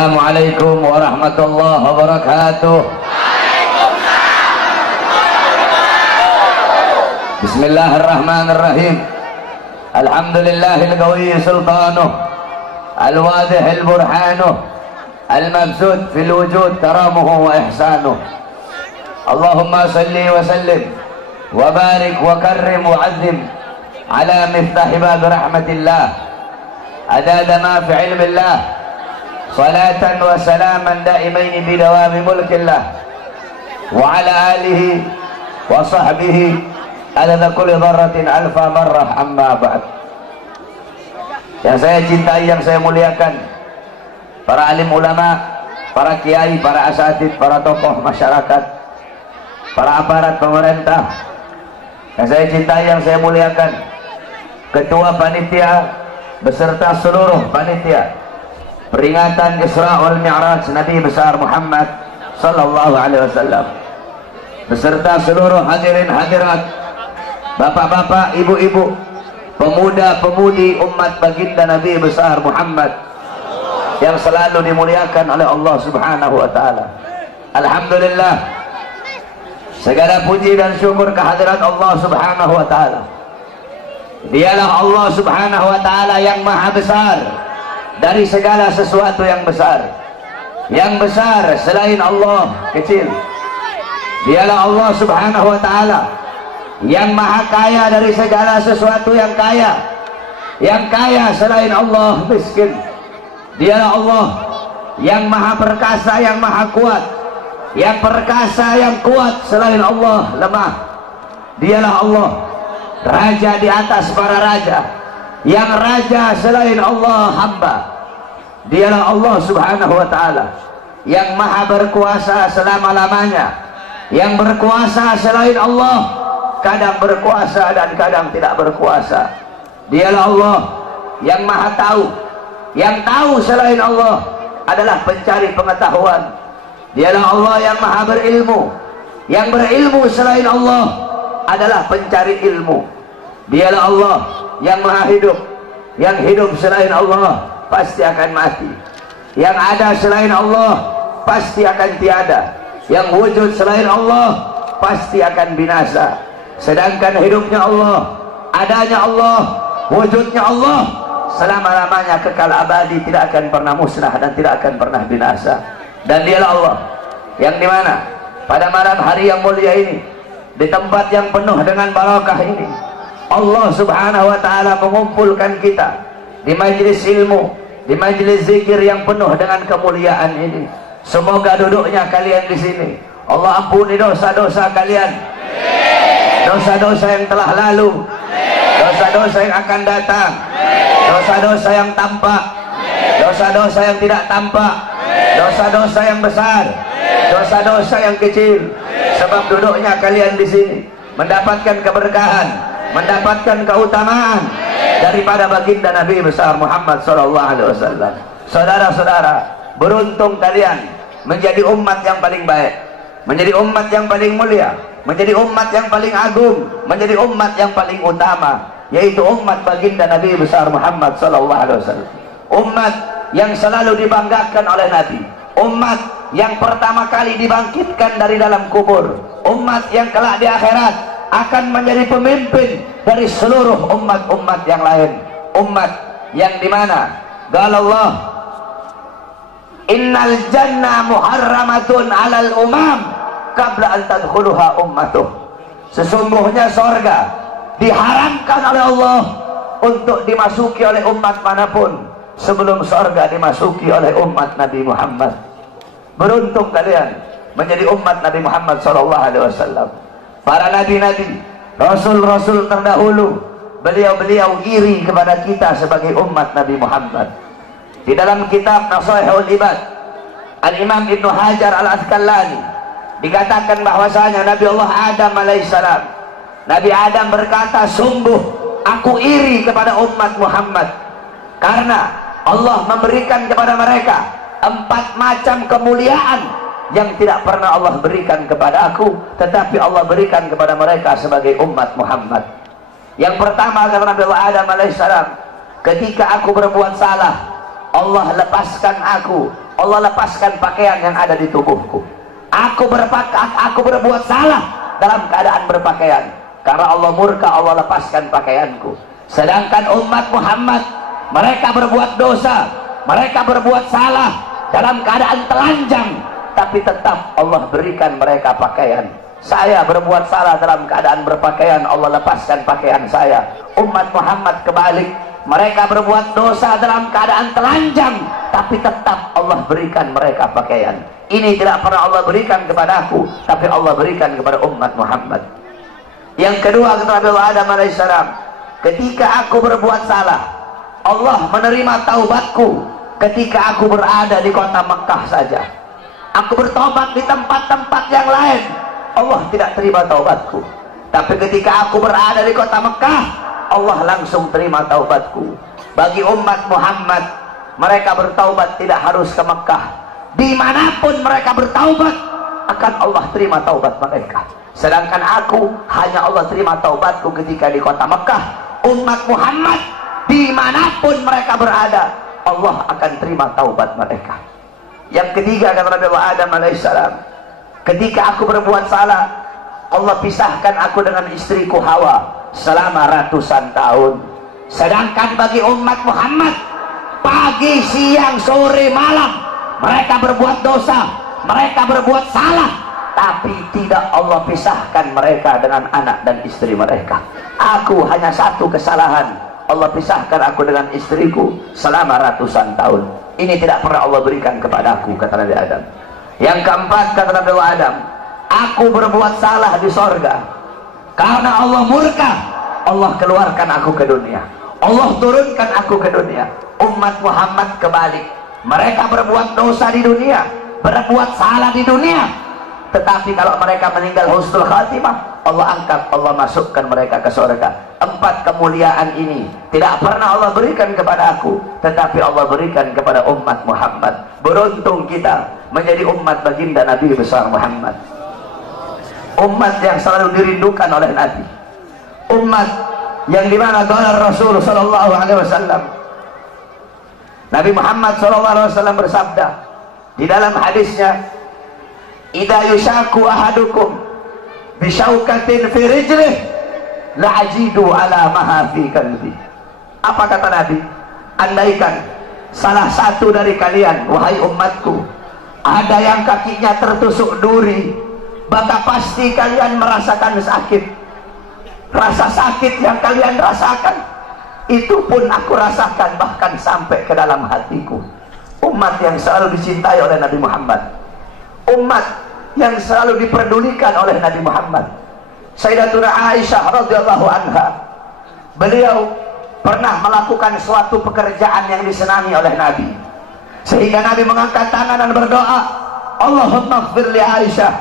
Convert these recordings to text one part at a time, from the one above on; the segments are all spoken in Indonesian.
Assalamualaikum warahmatullahi wabarakatuh. Bismillahirrahmanirrahim. Alhamdulillahil qawi sultanuh, al-wadihil burhanuh, al-mabsud fil wujud karamuhu wa ihsanuh. Allahumma salli wa sallim wa barik wa karrim wa azim ala miftahi bab rahmatillah adada ma fi ilmillah salatan wa salaman daimaini bidawami mulkillah wa ala alihi wa sahbihi adada kulli dharratin alfa marrah amma ba'd. Yang saya cintai, yang saya muliakan, para alim ulama, para kiai, para asatid, para tokoh masyarakat, para aparat pemerintah, yang saya cintai, yang saya muliakan, ketua panitia beserta seluruh panitia peringatan Isra wal Mi'raj Nabi besar Muhammad sallallahu alaihi wasallam, beserta seluruh hadirin hadirat, bapak-bapak, ibu-ibu, pemuda-pemudi umat baginda Nabi besar Muhammad yang selalu dimuliakan oleh Allah Subhanahu wa taala. Alhamdulillah, segala puji dan syukur kehadirat Allah Subhanahu wa taala. Dialah Allah Subhanahu wa taala yang maha besar dari segala sesuatu yang besar. Yang besar selain Allah kecil. Dialah Allah Subhanahu wa taala yang maha kaya dari segala sesuatu yang kaya. Yang kaya selain Allah miskin. Dialah Allah yang maha perkasa, yang maha kuat. Yang perkasa, yang kuat selain Allah lemah. Dialah Allah raja di atas para raja, yang raja selain Allah hamba. Dialah Allah Subhanahu wa ta'ala yang maha berkuasa selama-lamanya, yang berkuasa selain Allah, kadang berkuasa dan kadang tidak berkuasa. Dialah Allah yang maha tahu, yang tahu selain Allah adalah pencari pengetahuan. Dialah Allah yang maha berilmu, yang berilmu selain Allah adalah pencari ilmu. Dialah Allah yang maha hidup, yang hidup selain Allah pasti akan mati. Yang ada selain Allah pasti akan tiada. Yang wujud selain Allah pasti akan binasa. Sedangkan hidupnya Allah, adanya Allah, wujudnya Allah selama-lamanya kekal abadi, tidak akan pernah musnah dan tidak akan pernah binasa. Dan dialah Allah yang dimana pada malam hari yang mulia ini, di tempat yang penuh dengan barakah ini, Allah Subhanahu wa ta'ala mengumpulkan kita di majelis ilmu, di majelis zikir yang penuh dengan kemuliaan ini. Semoga duduknya kalian di sini Allah ampuni dosa-dosa kalian, dosa-dosa yang telah lalu, dosa-dosa yang akan datang, dosa-dosa yang tampak, dosa-dosa yang tidak tampak, dosa-dosa yang besar, dosa-dosa yang kecil. Sebab duduknya kalian di sini mendapatkan keberkahan, mendapatkan keutamaan daripada baginda Nabi besar Muhammad sallallahu alaihi wasallam. Saudara-saudara, beruntung kalian menjadi umat yang paling baik, menjadi umat yang paling mulia, menjadi umat yang paling agung, menjadi umat yang paling utama, yaitu umat baginda Nabi besar Muhammad sallallahu alaihi wasallam. Umat yang selalu dibanggakan oleh Nabi, umat yang pertama kali dibangkitkan dari dalam kubur, umat yang kelak di akhirat akan menjadi pemimpin dari seluruh umat-umat yang lain. Umat yang dimana Allah, innal jannah muharramatun alal umam qabla an tadkhuluha ummatuh. Sesungguhnya sorga diharamkan oleh Allah untuk dimasuki oleh umat manapun sebelum sorga dimasuki oleh umat Nabi Muhammad. Beruntung kalian menjadi umat Nabi Muhammad sallallahu alaihi wasallam. Para nabi-nabi, rasul-rasul terdahulu, beliau-beliau iri kepada kita sebagai umat Nabi Muhammad. Di dalam kitab Nasaihul Ibad, Al-Imam Ibnu Hajar Al-Asqalani dikatakan bahwasanya Nabi Allah Adam alaihissalam, Nabi Adam berkata, sungguh aku iri kepada umat Muhammad karena Allah memberikan kepada mereka 4 macam kemuliaan yang tidak pernah Allah berikan kepada aku, tetapi Allah berikan kepada mereka sebagai umat Muhammad. Yang pertama kata Nabi Allah Adam alaihissalam, ketika aku berbuat salah, Allah lepaskan aku, Allah lepaskan pakaian yang ada di tubuhku. Aku berbuat salah dalam keadaan berpakaian. Karena Allah murka, Allah lepaskan pakaianku. Sedangkan umat Muhammad, mereka berbuat dosa, mereka berbuat salah dalam keadaan telanjang, tapi tetap Allah berikan mereka pakaian. Saya berbuat salah dalam keadaan berpakaian, Allah lepaskan pakaian saya. Umat Muhammad kebalik, mereka berbuat dosa dalam keadaan telanjang, tapi tetap Allah berikan mereka pakaian. Ini tidak pernah Allah berikan kepada aku, tapi Allah berikan kepada umat Muhammad. Yang kedua, kata Nabi Adam alaihissalam, ketika aku berbuat salah, Allah menerima taubatku ketika aku berada di kota Mekah saja. Aku bertobat di tempat-tempat yang lain, Allah tidak terima taubatku. Tapi ketika aku berada di kota Mekah, Allah langsung terima taubatku. Bagi umat Muhammad, mereka bertaubat tidak harus ke Mekah. Dimanapun mereka bertaubat, akan Allah terima taubat mereka. Sedangkan aku, hanya Allah terima taubatku ketika di kota Mekah. Umat Muhammad, dimanapun mereka berada, Allah akan terima taubat mereka. Yang ketiga, kata Nabi Adam alaihissalam, ketika aku berbuat salah, Allah pisahkan aku dengan istriku Hawa selama ratusan tahun. Sedangkan bagi umat Muhammad, pagi, siang, sore, malam, mereka berbuat dosa, mereka berbuat salah, tapi tidak Allah pisahkan mereka dengan anak dan istri mereka. Aku hanya satu kesalahan, Allah pisahkan aku dengan istriku selama ratusan tahun. Ini tidak pernah Allah berikan kepadaku, kata Nabi Adam. Yang keempat, kata Nabi Adam, aku berbuat salah di sorga, karena Allah murka, Allah keluarkan aku ke dunia, Allah turunkan aku ke dunia. Umat Muhammad kebalik, mereka berbuat dosa di dunia, berbuat salah di dunia, tetapi kalau mereka meninggal husnul khatimah, Allah angkat, Allah masukkan mereka ke surga. Empat kemuliaan ini tidak pernah Allah berikan kepada aku, tetapi Allah berikan kepada umat Muhammad. Beruntung kita menjadi umat baginda Nabi besar Muhammad, umat yang selalu dirindukan oleh Nabi, umat yang dimana qala Rasul sallallahu alaihi wasallam, Nabi Muhammad sallallahu alaihi wasallam bersabda di dalam hadisnya, idza yushaku ahadukum bisyaukatin fi rijlih la ajidu ala maha fi qalbi. Apa kata Nabi? Andaikan salah satu dari kalian, wahai umatku, ada yang kakinya tertusuk duri, maka pasti kalian merasakan sakit. Rasa sakit yang kalian rasakan, itu pun aku rasakan, bahkan sampai ke dalam hatiku. Umat yang selalu dicintai oleh Nabi Muhammad, umat yang selalu diperdulikan oleh Nabi Muhammad. Sayyidatuna Aisyah radhiyallahu anha, beliau pernah melakukan suatu pekerjaan yang disenangi oleh Nabi, sehingga Nabi mengangkat tangan dan berdoa, Allahumma ighfir li Aisyah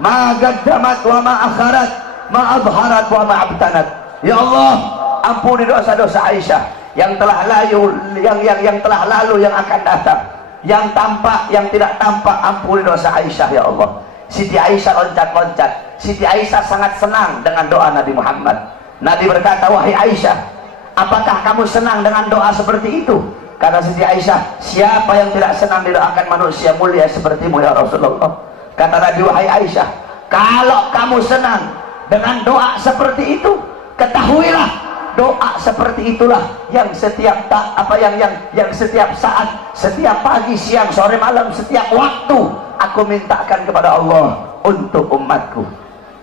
ma qaddamat wa ma akharat, ma adharat wa ma abtanat. Ya Allah, ampuni dosa-dosa Aisyah yang telah yang telah lalu, yang akan datang, yang tampak, yang tidak tampak. Ampuni dosa Aisyah ya Allah. Siti Aisyah loncat-loncat. Siti Aisyah sangat senang dengan doa Nabi Muhammad. Nabi berkata, wahai Aisyah, apakah kamu senang dengan doa seperti itu? Kata Siti Aisyah, siapa yang tidak senang didoakan manusia mulia sepertimu ya Rasulullah. Kata Nabi, wahai Aisyah, kalau kamu senang dengan doa seperti itu, ketahuilah doa seperti itulah yang setiap yang setiap saat, setiap pagi, siang, sore, malam, setiap waktu aku mintakan kepada Allah untuk umatku.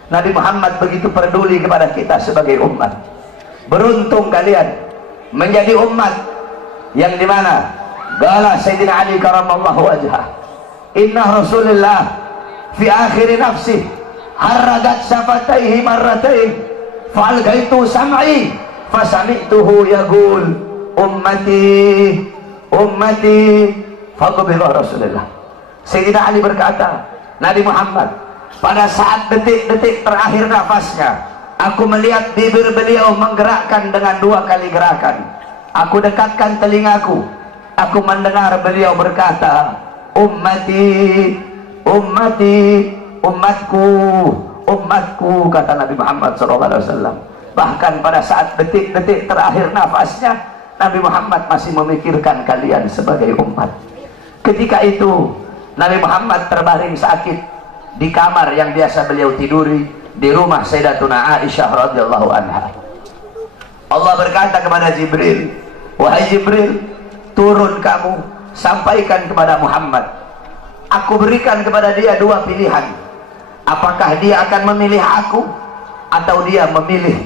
Nabi Muhammad begitu peduli kepada kita sebagai umat. Beruntung kalian menjadi umat yang dimana qala Sayyidina Ali karamallahu wajhah, inna Rasulullah fi akhir nafsih haragat syafataihi marratain fa'algaitu sam'i fasami'tuhu yaqul ummati ummati faqbila Rasulullah. Sayyidina Ali berkata, Nabi Muhammad pada saat detik-detik terakhir nafasnya, aku melihat bibir beliau menggerakkan dengan 2 kali gerakan. Aku dekatkan telingaku, aku mendengar beliau berkata, ummati ummati, umatku umatku, kata Nabi Muhammad SAW. Bahkan pada saat detik-detik terakhir nafasnya, Nabi Muhammad masih memikirkan kalian sebagai umat. Ketika itu Nabi Muhammad terbaring sakit di kamar yang biasa beliau tiduri di rumah Sayyidatuna Aisyah radhiyallahu anha. Allah berkata kepada Jibril, wahai Jibril, turun kamu, sampaikan kepada Muhammad, aku berikan kepada dia dua pilihan. Apakah dia akan memilih aku atau dia memilih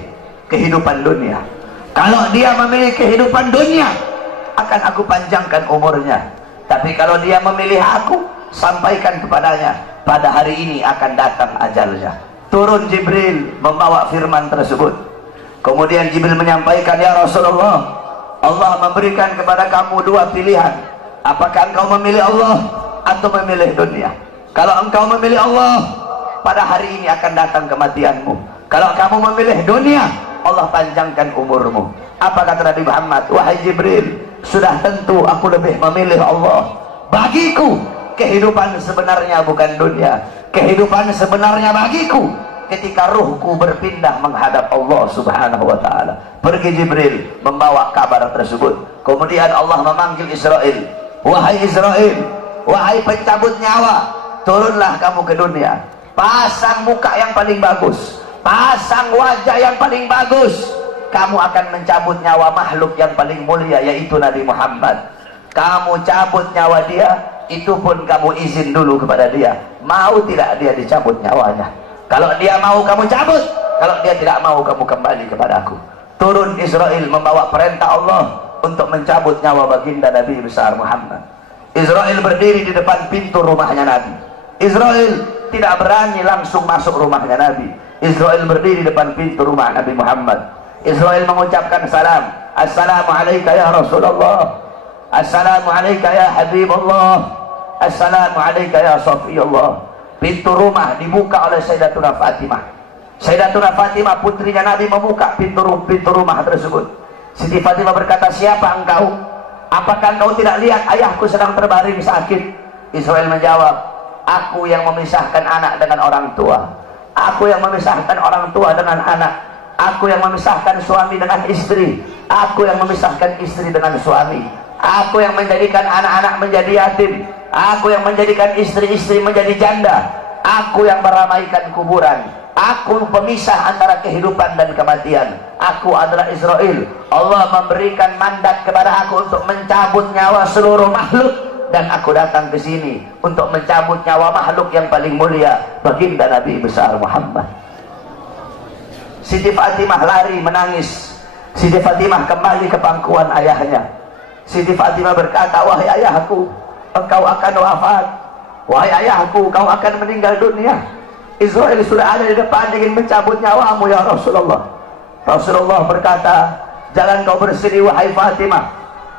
kehidupan dunia? Kalau dia memilih kehidupan dunia, akan aku panjangkan umurnya. Tapi kalau dia memilih aku, sampaikan kepadanya, pada hari ini akan datang ajalnya. Turun Jibril membawa firman tersebut. Kemudian Jibril menyampaikan, ya Rasulullah, Allah memberikan kepada kamu dua pilihan. Apakah engkau memilih Allah atau memilih dunia? Kalau engkau memilih Allah, pada hari ini akan datang kematianmu. Kalau kamu memilih dunia, Allah panjangkan umurmu. Apa kata Nabi Muhammad? Wahai Jibril, sudah tentu aku lebih memilih Allah. Bagiku kehidupan sebenarnya bukan dunia. Kehidupan sebenarnya bagiku ketika ruhku berpindah menghadap Allah subhanahu wa ta'ala. Pergi Jibril membawa kabar tersebut. Kemudian Allah memanggil Israel. Wahai Israel, wahai pencabut nyawa, turunlah kamu ke dunia. Pasang muka yang paling bagus, pasang wajah yang paling bagus. Kamu akan mencabut nyawa makhluk yang paling mulia, yaitu Nabi Muhammad. Kamu cabut nyawa dia, itu pun kamu izin dulu kepada dia. Mau tidak dia dicabut nyawanya? Kalau dia mau kamu cabut, kalau dia tidak mau kamu kembali kepada aku. Turun Israel membawa perintah Allah untuk mencabut nyawa baginda Nabi besar Muhammad. Israel berdiri di depan pintu rumahnya Nabi. Israel tidak berani langsung masuk rumahnya Nabi. Israel berdiri di depan pintu rumah Nabi Muhammad. Israel mengucapkan salam. Assalamualaikum ya Rasulullah. Assalamualaikum ya Habibullah. Assalamualaikum ya Safiyullah. Pintu rumah dibuka oleh Sayyidatuna Fatimah. Sayyidatuna Fatimah putrinya Nabi membuka pintu rumah tersebut. Siti Fatimah berkata, siapa engkau? Apakah engkau tidak lihat ayahku sedang terbaring sakit? Israel menjawab, aku yang memisahkan anak dengan orang tua. Aku yang memisahkan orang tua dengan anak. Aku yang memisahkan suami dengan istri. Aku yang memisahkan istri dengan suami. Aku yang menjadikan anak-anak menjadi yatim. Aku yang menjadikan istri-istri menjadi janda. Aku yang meramaikan kuburan. Aku pemisah antara kehidupan dan kematian. Aku adalah Israel. Allah memberikan mandat kepada aku untuk mencabut nyawa seluruh makhluk, dan aku datang ke sini untuk mencabut nyawa makhluk yang paling mulia, baginda Nabi besar Muhammad. Siti Fatimah lari menangis. Siti Fatimah kembali ke pangkuan ayahnya. Siti Fatimah berkata, wahai ayahku, engkau akan wafat. Wahai ayahku, kau akan meninggal dunia. Israel sudah ada di depan ingin mencabut nyawamu ya Rasulullah. Rasulullah berkata, jangan kau bersedih wahai Fatimah.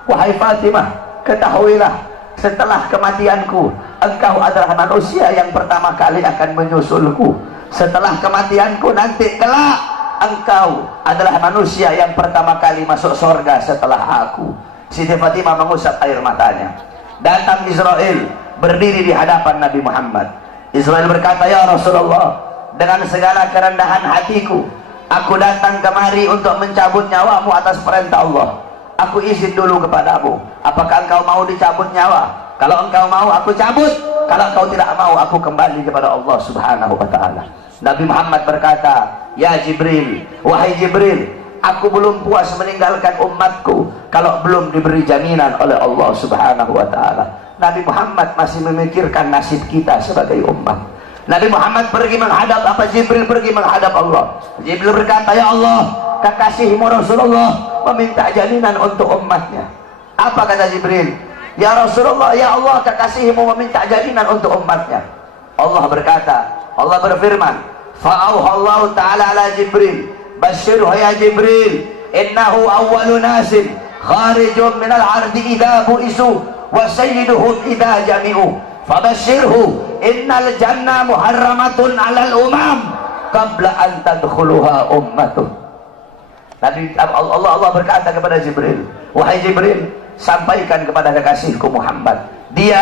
Wahai Fatimah, ketahuilah, setelah kematianku, engkau adalah manusia yang pertama kali akan menyusulku. Setelah kematianku nanti kelak, engkau adalah manusia yang pertama kali masuk surga setelah aku. Siti Fatimah mengusap air matanya. Datang Israel berdiri di hadapan Nabi Muhammad. Israel berkata, ya Rasulullah, dengan segala kerendahan hatiku, aku datang kemari untuk mencabut nyawamu atas perintah Allah. Aku izin dulu kepadamu, apakah engkau mau dicabut nyawa? Kalau engkau mau, aku cabut. Kalau engkau tidak mau, aku kembali kepada Allah subhanahu wa ta'ala. Nabi Muhammad berkata, ya Jibril, wahai Jibril, aku belum puas meninggalkan umatku kalau belum diberi jaminan oleh Allah subhanahu wa ta'ala. Nabi Muhammad masih memikirkan nasib kita sebagai umat. Nabi Muhammad pergi menghadap apa? Jibril pergi menghadap Allah. Jibril berkata, ya Allah, kekasihmu Rasulullah meminta jaminan untuk umatnya. Apa kata Jibril? Ya Rasulullah, ya Allah, kekasihmu meminta jaminan untuk umatnya. Allah berkata, Allah berfirman, fa'auhallahu ta'ala ala Jibril, basyirhu ya Jibril, innahu awwalu nasin kharijun minal ardi idha bu'isu wa sayyiduhum idha jami'u fabashirhu innal jannah muharramatun alal umam qabla an tadkhuluha ummatuh. Nabi Allah berkata kepada Jibril, wahai Jibril, sampaikan kepada kekasihku Muhammad, dia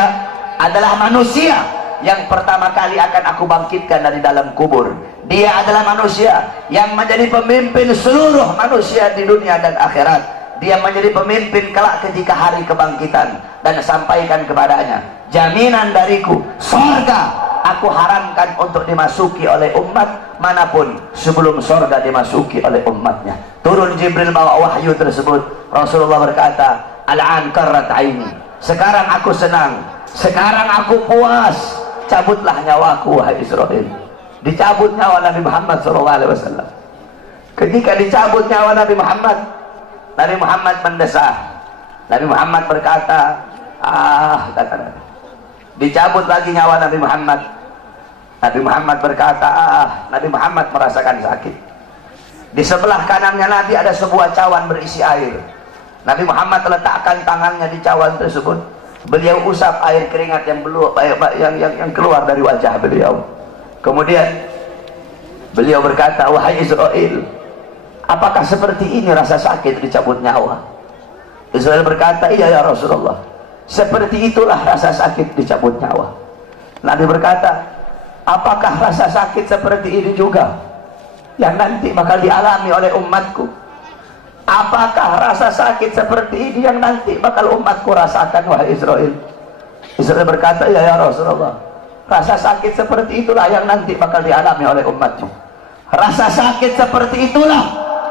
adalah manusia yang pertama kali akan aku bangkitkan dari dalam kubur. Dia adalah manusia yang menjadi pemimpin seluruh manusia di dunia dan akhirat. dia menjadi pemimpin kelak ketika hari kebangkitan, dan sampaikan kepadanya, jaminan dariku surga aku haramkan untuk dimasuki oleh umat manapun sebelum surga dimasuki oleh umatnya. Turun Jibril bawa wahyu tersebut. Rasulullah berkata, al-an qarrat aini, sekarang aku senang, sekarang aku puas, cabutlah nyawaku wahai Israil. Dicabut nyawa Nabi Muhammad SAW. Ketika dicabut nyawa Nabi Muhammad mendesah. Nabi Muhammad berkata, kata dicabut lagi nyawa Nabi Muhammad. Nabi Muhammad berkata, Nabi Muhammad merasakan sakit. Di sebelah kanannya Nabi ada sebuah cawan berisi air. Nabi Muhammad letakkan tangannya di cawan tersebut. Beliau usap air keringat yang keluar dari wajah beliau. Kemudian beliau berkata, wahai Israil, apakah seperti ini rasa sakit dicabut nyawa? Israil berkata, iya ya Rasulullah, seperti itulah rasa sakit dicabut nyawa. Nabi berkata, apakah rasa sakit seperti ini juga yang nanti bakal dialami oleh umatku? Apakah rasa sakit seperti ini yang nanti bakal umatku rasakan wahai Israil? Israil berkata, iya ya Rasulullah, rasa sakit seperti itulah yang nanti bakal dialami oleh umatmu. Rasa sakit seperti itulah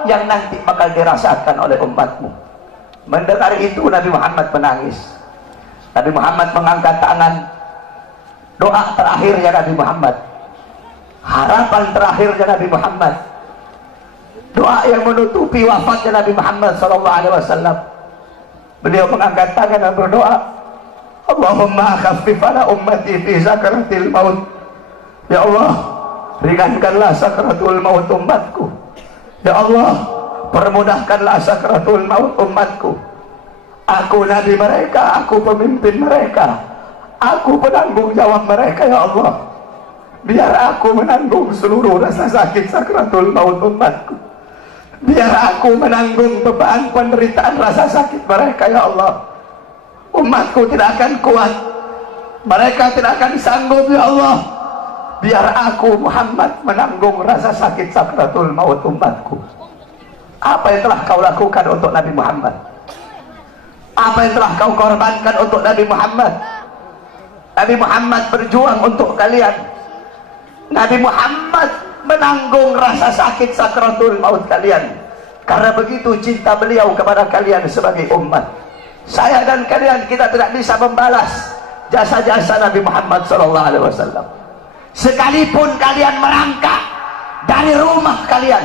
yang nanti bakal dirasakan oleh umatmu. Mendengar itu Nabi Muhammad menangis. Nabi Muhammad mengangkat tangan. Doa terakhirnya Nabi Muhammad, harapan terakhirnya Nabi Muhammad, doa yang menutupi wafatnya Nabi Muhammad SAW. Beliau mengangkat tangan dan berdoa, Allahumma khaffif ala ummati fi sakaratil maut. Ya Allah, ringankanlah sakaratul maut umatku. Ya Allah, permudahkanlah sakaratul maut umatku. Aku nabi mereka, aku pemimpin mereka, aku penanggung jawab mereka. Ya Allah, biar aku menanggung seluruh rasa sakit sakaratul maut umatku. Biar aku menanggung beban penderitaan rasa sakit mereka. Ya Allah, umatku tidak akan kuat, mereka tidak akan sanggup. Ya Allah, biar aku Muhammad menanggung rasa sakit sakaratul maut umatku. Apa yang telah kau lakukan untuk Nabi Muhammad? Apa yang telah kau korbankan untuk Nabi Muhammad? Nabi Muhammad berjuang untuk kalian. Nabi Muhammad menanggung rasa sakit sakaratul maut kalian. Karena begitu cinta beliau kepada kalian sebagai umat. Saya dan kalian, kita tidak bisa membalas jasa-jasa Nabi Muhammad SAW. Sekalipun kalian merangkak dari rumah kalian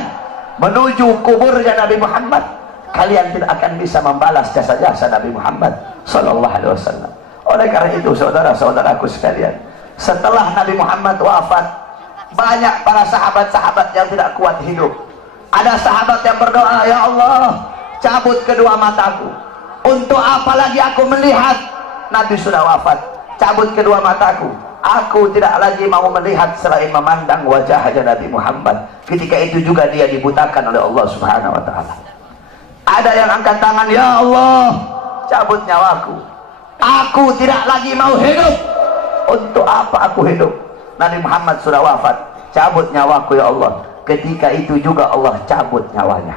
menuju kuburnya Nabi Muhammad, kalian tidak akan bisa membalas jasa-jasa Nabi Muhammad SAW. Oleh karena itu, saudara-saudaraku sekalian, setelah Nabi Muhammad wafat, banyak para sahabat-sahabat yang tidak kuat hidup. Ada sahabat yang berdoa, ya Allah, cabut kedua mataku. Untuk apa lagi aku melihat? Nabi sudah wafat, cabut kedua mataku. Aku tidak lagi mau melihat selain memandang wajahnya Nabi Muhammad. Ketika itu juga dia dibutakan oleh Allah Subhanahu wa Ta'ala. Ada yang angkat tangan, ya Allah, cabut nyawaku. Aku tidak lagi mau hidup. Untuk apa aku hidup? Nabi Muhammad sudah wafat, cabut nyawaku ya Allah. Ketika itu juga Allah cabut nyawanya.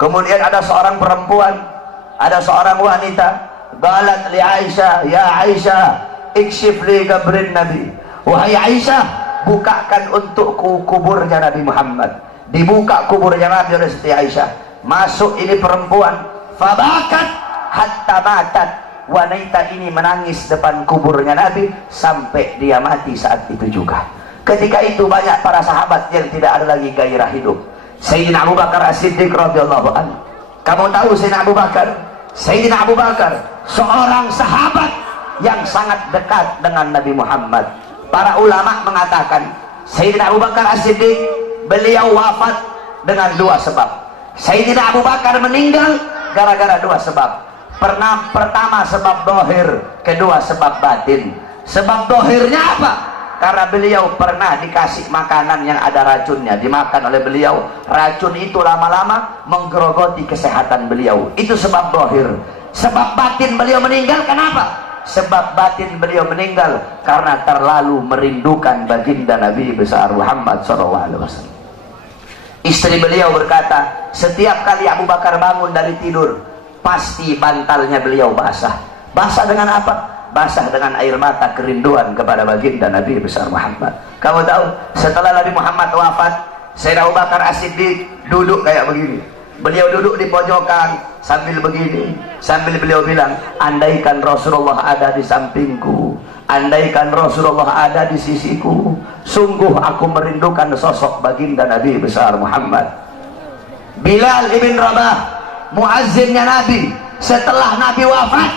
Kemudian ada seorang perempuan, ada seorang wanita, qalat li Aisyah, ya Aisyah, ikshif li qabrin Nabi. Wahai Aisyah, bukakan untukku kuburnya Nabi Muhammad. Dibuka kuburnya Nabi oleh Siti Aisyah. Masuk ini perempuan, fabakat hatta matat. Wanita ini menangis depan kuburnya Nabi sampai dia mati saat itu juga. Ketika itu banyak para sahabat yang tidak ada lagi gairah hidup. Sayyidina Abu Bakar As-Siddiq radhiyallahu anhu. Kamu tahu Sayyidina Abu Bakar? Sayyidina Abu Bakar seorang sahabat yang sangat dekat dengan Nabi Muhammad. Para ulama mengatakan Sayyidina Abu Bakar As-Siddiq, beliau wafat dengan dua sebab. Sayyidina Abu Bakar meninggal gara-gara dua sebab. Pertama sebab dohir, kedua sebab batin. Sebab dohirnya apa? Karena beliau pernah dikasih makanan yang ada racunnya, dimakan oleh beliau. Racun itu lama-lama menggerogoti kesehatan beliau. Itu sebab dohir. Sebab batin beliau meninggal kenapa? Sebab batin beliau meninggal karena terlalu merindukan baginda Nabi besar Muhammad SAW. Istri beliau berkata, setiap kali Abu Bakar bangun dari tidur, pasti bantalnya beliau basah. Basah dengan apa? Basah dengan air mata kerinduan kepada baginda Nabi besar Muhammad. Kamu tahu, setelah Nabi Muhammad wafat, Sayyidina Abu Bakar As-Siddiq duduk kayak begini. Beliau duduk di pojokan sambil begini, sambil beliau bilang, andaikan Rasulullah ada di sampingku, andaikan Rasulullah ada di sisiku, sungguh aku merindukan sosok baginda Nabi besar Muhammad. Bilal ibn Rabah, muazzinnya Nabi, setelah Nabi wafat,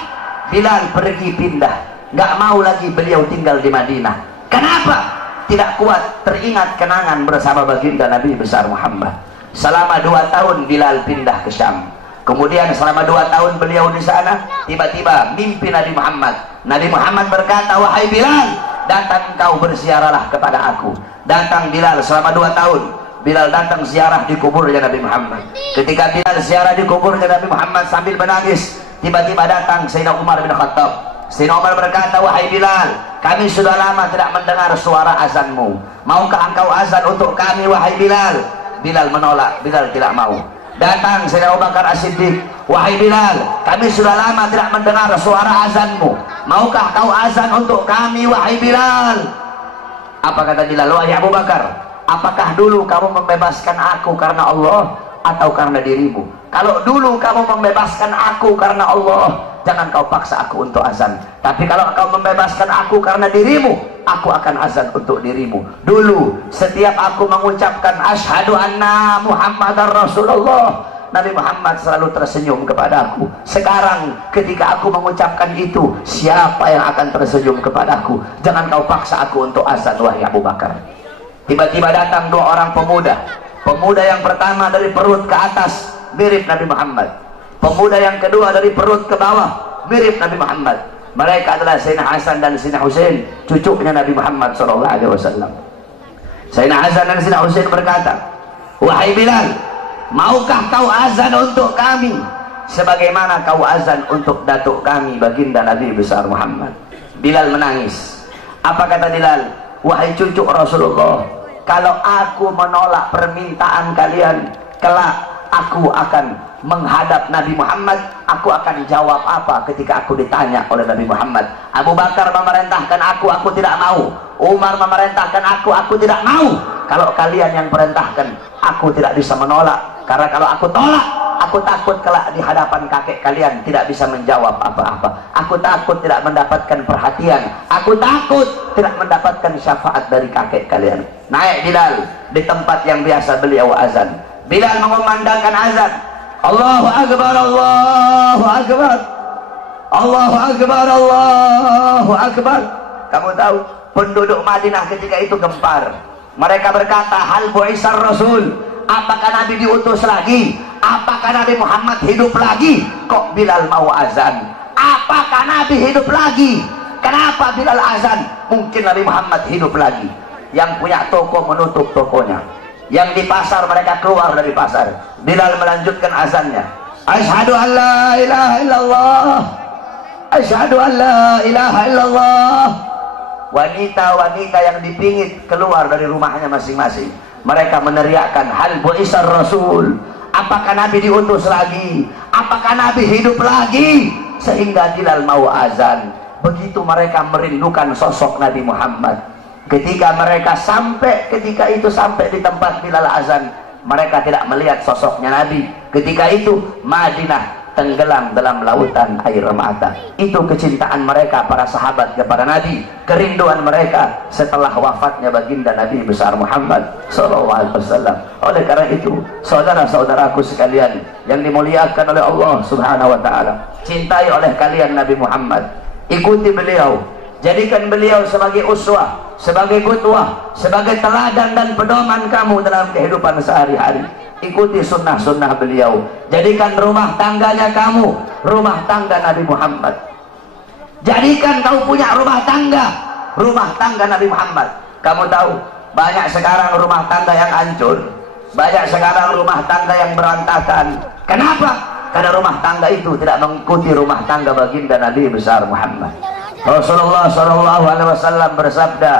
Bilal pergi pindah, nggak mau lagi beliau tinggal di Madinah. Kenapa? Tidak kuat teringat kenangan bersama baginda Nabi besar Muhammad. Selama 2 tahun Bilal pindah ke Syam. Kemudian selama 2 tahun beliau di sana, tiba-tiba mimpi Nabi Muhammad. Nabi Muhammad berkata, wahai Bilal, datang kau bersiaralah kepada aku. Datang Bilal selama 2 tahun. Bilal datang ziarah di kuburnya Nabi Muhammad. Ketika Bilal ziarah di kuburnya Nabi Muhammad sambil menangis, tiba-tiba datang Sayyidina Umar bin Khattab. Sayyidina Umar berkata, wahai Bilal, kami sudah lama tidak mendengar suara azanmu. Maukah engkau azan untuk kami, wahai Bilal? Bilal menolak, Bilal tidak mau. Datang Sayyidina Abu Bakar As-Siddiq, wahai Bilal, kami sudah lama tidak mendengar suara azanmu. Maukah kau azan untuk kami, wahai Bilal? Apa kata Bilal? Wahai Abu Bakar, apakah dulu kamu membebaskan aku karena Allah atau karena dirimu? Kalau dulu kamu membebaskan aku karena Allah, jangan kau paksa aku untuk azan. Tapi kalau kau membebaskan aku karena dirimu, aku akan azan untuk dirimu. Dulu setiap aku mengucapkan asyhadu anna Muhammadar Rasulullah, Nabi Muhammad selalu tersenyum kepada aku. Sekarang ketika aku mengucapkan itu, siapa yang akan tersenyum kepada aku? Jangan kau paksa aku untuk azan, wahai Abu Bakar. Tiba-tiba datang 2 orang pemuda. Pemuda yang pertama dari perut ke atas mirip Nabi Muhammad. Pemuda yang kedua dari perut ke bawah mirip Nabi Muhammad. Mereka adalah Sayyidina Hasan dan Sayyidina Husain, cucunya Nabi Muhammad SAW. Sayyidina Hasan dan Sayyidina Husain berkata, wahai Bilal, maukah kau azan untuk kami sebagaimana kau azan untuk datuk kami baginda Nabi besar Muhammad? Bilal menangis. Apa kata Bilal? Wahai cucu Rasulullah, kalau aku menolak permintaan kalian, kelak aku akan menghadap Nabi Muhammad. Aku akan jawab apa ketika aku ditanya oleh Nabi Muhammad? Abu Bakar memerintahkan aku tidak mau. Umar memerintahkan aku tidak mau. Kalau kalian yang perintahkan, aku tidak bisa menolak. Karena kalau aku tolak, aku takut kelak di hadapan kakek kalian tidak bisa menjawab apa-apa. Aku takut tidak mendapatkan perhatian. Aku takut tidak mendapatkan syafaat dari kakek kalian. Naik Bilal di tempat yang biasa beliau azan. Bilal mengumandangkan azan. Allahu Akbar, Allahu Akbar, Allahu Akbar, Allahu Akbar. Kamu tahu penduduk Madinah ketika itu gempar. Mereka berkata, hal bu'isar Rasul, apakah Nabi diutus lagi? Apakah Nabi Muhammad hidup lagi? Kok Bilal mau azan? Apakah Nabi hidup lagi? Kenapa Bilal azan? Mungkin Nabi Muhammad hidup lagi. Yang punya toko menutup tokonya, yang di pasar mereka keluar dari pasar. Bilal melanjutkan azannya. Asyhadu an la ilaha illallah, asyhadu an la ilaha illallah. Wanita-wanita yang dipingit keluar dari rumahnya masing-masing. Mereka meneriakkan, hal bu'isar Rasul, apakah Nabi diutus lagi? Apakah Nabi hidup lagi? Sehingga Bilal mau azan. Begitu mereka merindukan sosok Nabi Muhammad. Ketika mereka sampai di tempat Bilal azan, mereka tidak melihat sosoknya Nabi. Ketika itu Madinah tenggelam dalam lautan air mata. Itu kecintaan mereka para sahabat kepada Nabi, kerinduan mereka setelah wafatnya baginda Nabi besar Muhammad SAW. Oleh karena itu, saudara-saudaraku sekalian yang dimuliakan oleh Allah Subhanahu wa taala, cintai oleh kalian Nabi Muhammad, ikuti beliau, jadikan beliau sebagai uswah, sebagai qudwah, sebagai teladan dan pedoman kamu dalam kehidupan sehari-hari. Ikuti sunnah-sunnah beliau. Jadikan rumah tangganya kamu rumah tangga Nabi Muhammad. Jadikan kau punya rumah tangga Nabi Muhammad. Kamu tahu, banyak sekarang rumah tangga yang hancur, banyak sekarang rumah tangga yang berantakan. Kenapa? Karena rumah tangga itu tidak mengikuti rumah tangga baginda Nabi besar Muhammad. Rasulullah SAW bersabda,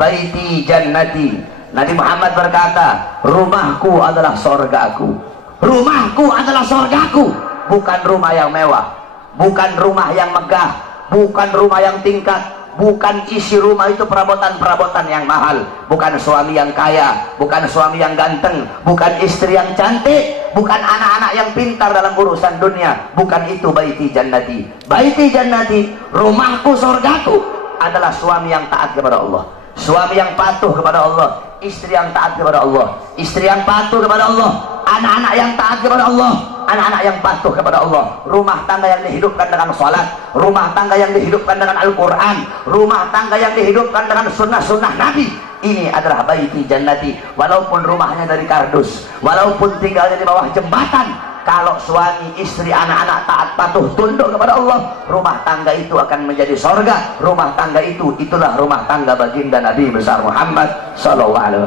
baiti jannati. Nabi Muhammad berkata, rumahku adalah sorgaku, rumahku adalah sorgaku. bukan rumah yang mewah, bukan rumah yang megah, bukan rumah yang tingkat, bukan isi rumah itu perabotan-perabotan yang mahal, bukan suami yang kaya, bukan suami yang ganteng, bukan istri yang cantik, bukan anak-anak yang pintar dalam urusan dunia. Bukan itu baiti jannati. Baiti jannati, rumahku, surgaku, adalah suami yang taat kepada Allah, suami yang patuh kepada Allah, istri yang taat kepada Allah, istri yang patuh kepada Allah, anak-anak yang taat kepada Allah, anak-anak yang patuh kepada Allah. Rumah tangga yang dihidupkan dengan salat, rumah tangga yang dihidupkan dengan Al-Quran, rumah tangga yang dihidupkan dengan sunnah-sunnah Nabi. Ini adalah baiti jannati. Walaupun rumahnya dari kardus, walaupun tinggalnya di bawah jembatan, kalau suami, istri, anak-anak taat patuh tunduk kepada Allah, rumah tangga itu akan menjadi sorga. Rumah tangga itu, itulah rumah tangga baginda Nabi besar Muhammad SAW.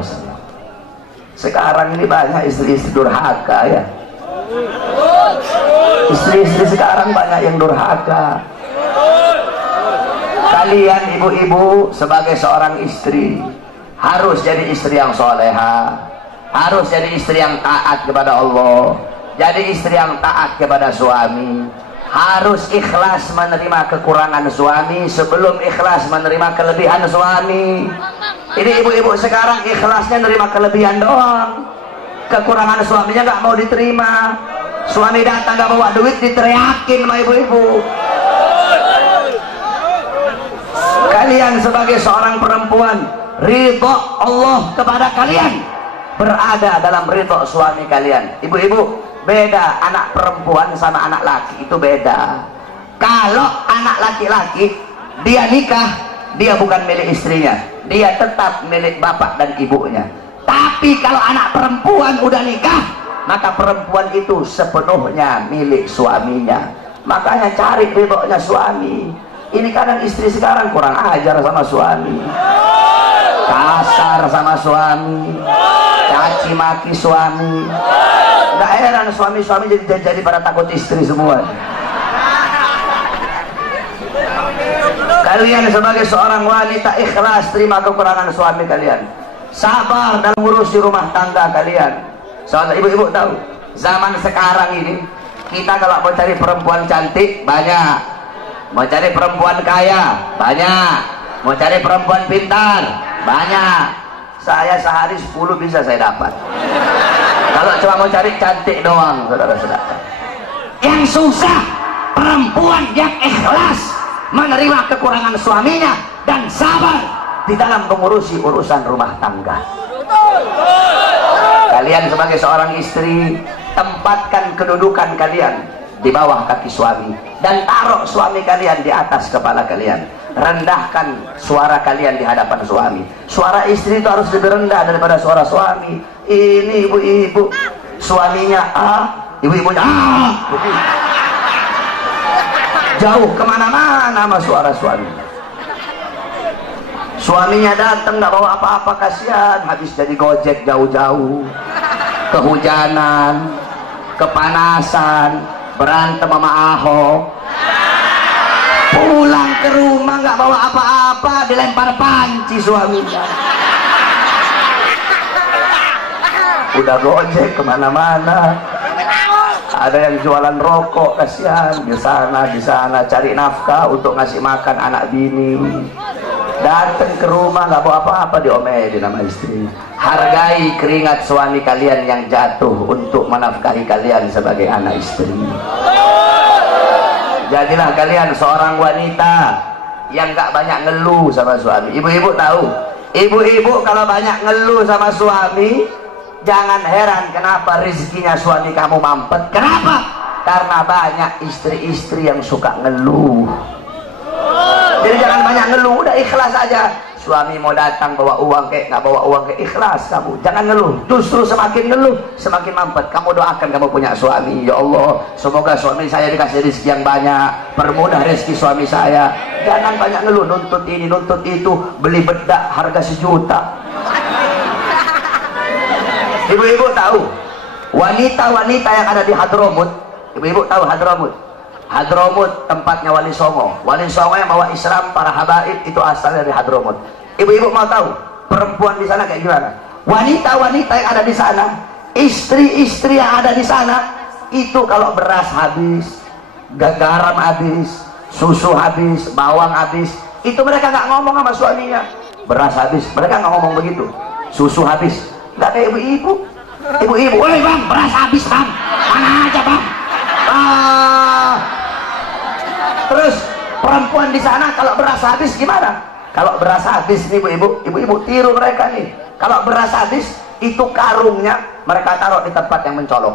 Sekarang ini banyak istri-istri durhaka ya. Istri-istri sekarang banyak yang durhaka. Kalian ibu-ibu sebagai seorang istri harus jadi istri yang soleha, harus jadi istri yang taat kepada Allah, jadi istri yang taat kepada suami, harus ikhlas menerima kekurangan suami sebelum ikhlas menerima kelebihan suami. Ini ibu-ibu sekarang ikhlasnya menerima kelebihan doang, kekurangan suaminya nggak mau diterima. Suami datang nggak bawa duit diteriakin sama ibu-ibu. Kalian sebagai seorang perempuan, ridho Allah kepada kalian berada dalam ridho suami kalian. Ibu-ibu, beda anak perempuan sama anak laki, itu beda. Kalau anak laki-laki dia nikah, dia bukan milik istrinya, dia tetap milik bapak dan ibunya. Tapi kalau anak perempuan udah nikah, maka perempuan itu sepenuhnya milik suaminya. Makanya cari ridhonya suami. Ini kadang istri sekarang kurang ajar sama suami, kasar sama suami, caci maki suami. Nggak heran suami-suami jadi pada takut istri semua. Kalian sebagai seorang wanita ikhlas terima kekurangan suami kalian, sabar dalam ngurusi rumah tangga kalian. Soalnya ibu-ibu tahu, zaman sekarang ini kita kalau mau cari perempuan cantik banyak, mau cari perempuan kaya banyak, mau cari perempuan pintar banyak. Saya sehari 10 bisa saya dapat. Kalau cuma mau cari cantik doang, saudara-saudara. Yang susah perempuan yang ikhlas menerima kekurangan suaminya dan sabar di dalam mengurusi urusan rumah tangga. Kalian sebagai seorang istri, tempatkan kedudukan kalian di bawah kaki suami dan taruh suami kalian di atas kepala kalian. Rendahkan suara kalian di hadapan suami. Suara istri itu harus lebih rendah daripada suara suami. Ini ibu-ibu, suaminya ibu-ibunya jauh kemana-mana sama suara suami. Suaminya datang nggak bawa apa-apa, kasihan, habis jadi gojek jauh-jauh, kehujanan, kepanasan, berantem sama Ahok, pulang ke rumah nggak bawa apa-apa, dilempar panci suaminya. Udah gojek kemana-mana, ada yang jualan rokok, kasihan, di sana cari nafkah untuk ngasih makan anak bini. Datang ke rumah nggak bawa apa-apa, diomelin sama istri. Hargai keringat suami kalian yang jatuh untuk menafkahi kalian sebagai anak istri. Jadilah kalian seorang wanita yang nggak banyak ngeluh sama suami. Ibu-ibu tahu, ibu-ibu kalau banyak ngeluh sama suami, jangan heran kenapa rezekinya suami kamu mampet. Kenapa? Karena banyak istri-istri yang suka ngeluh. Jadi jangan banyak ngeluh, udah ikhlas aja. Suami mau datang bawa uang kayak nggak bawa uang kayak, ikhlas kamu, jangan ngeluh. Justru semakin ngeluh semakin mampet. Kamu doakan kamu punya suami, ya Allah semoga suami saya dikasih rezeki yang banyak, permudah rezeki suami saya. Jangan banyak ngeluh, nuntut ini nuntut itu, beli bedak harga 1 juta. Ibu-ibu tahu wanita-wanita yang ada di Hadramut? Ibu-ibu tahu Hadramut? Hadramut tempatnya Wali Songo. Wali Songo yang bawa Islam, para habaib itu asalnya dari Hadramut. Ibu-ibu mau tahu perempuan di sana kayak gimana? Wanita-wanita yang ada di sana, istri-istri yang ada di sana, itu kalau beras habis, garam habis, susu habis, bawang habis, itu mereka nggak ngomong sama suaminya. Beras habis, mereka nggak ngomong begitu. Susu habis, nggak kayak ibu-ibu. Ibu-ibu, woi bang, beras habis bang, mana aja bang. Terus perempuan di sana kalau beras habis gimana? Kalau beras habis nih ibu-ibu tiru mereka nih. Kalau beras habis itu karungnya mereka taruh di tempat yang mencolok.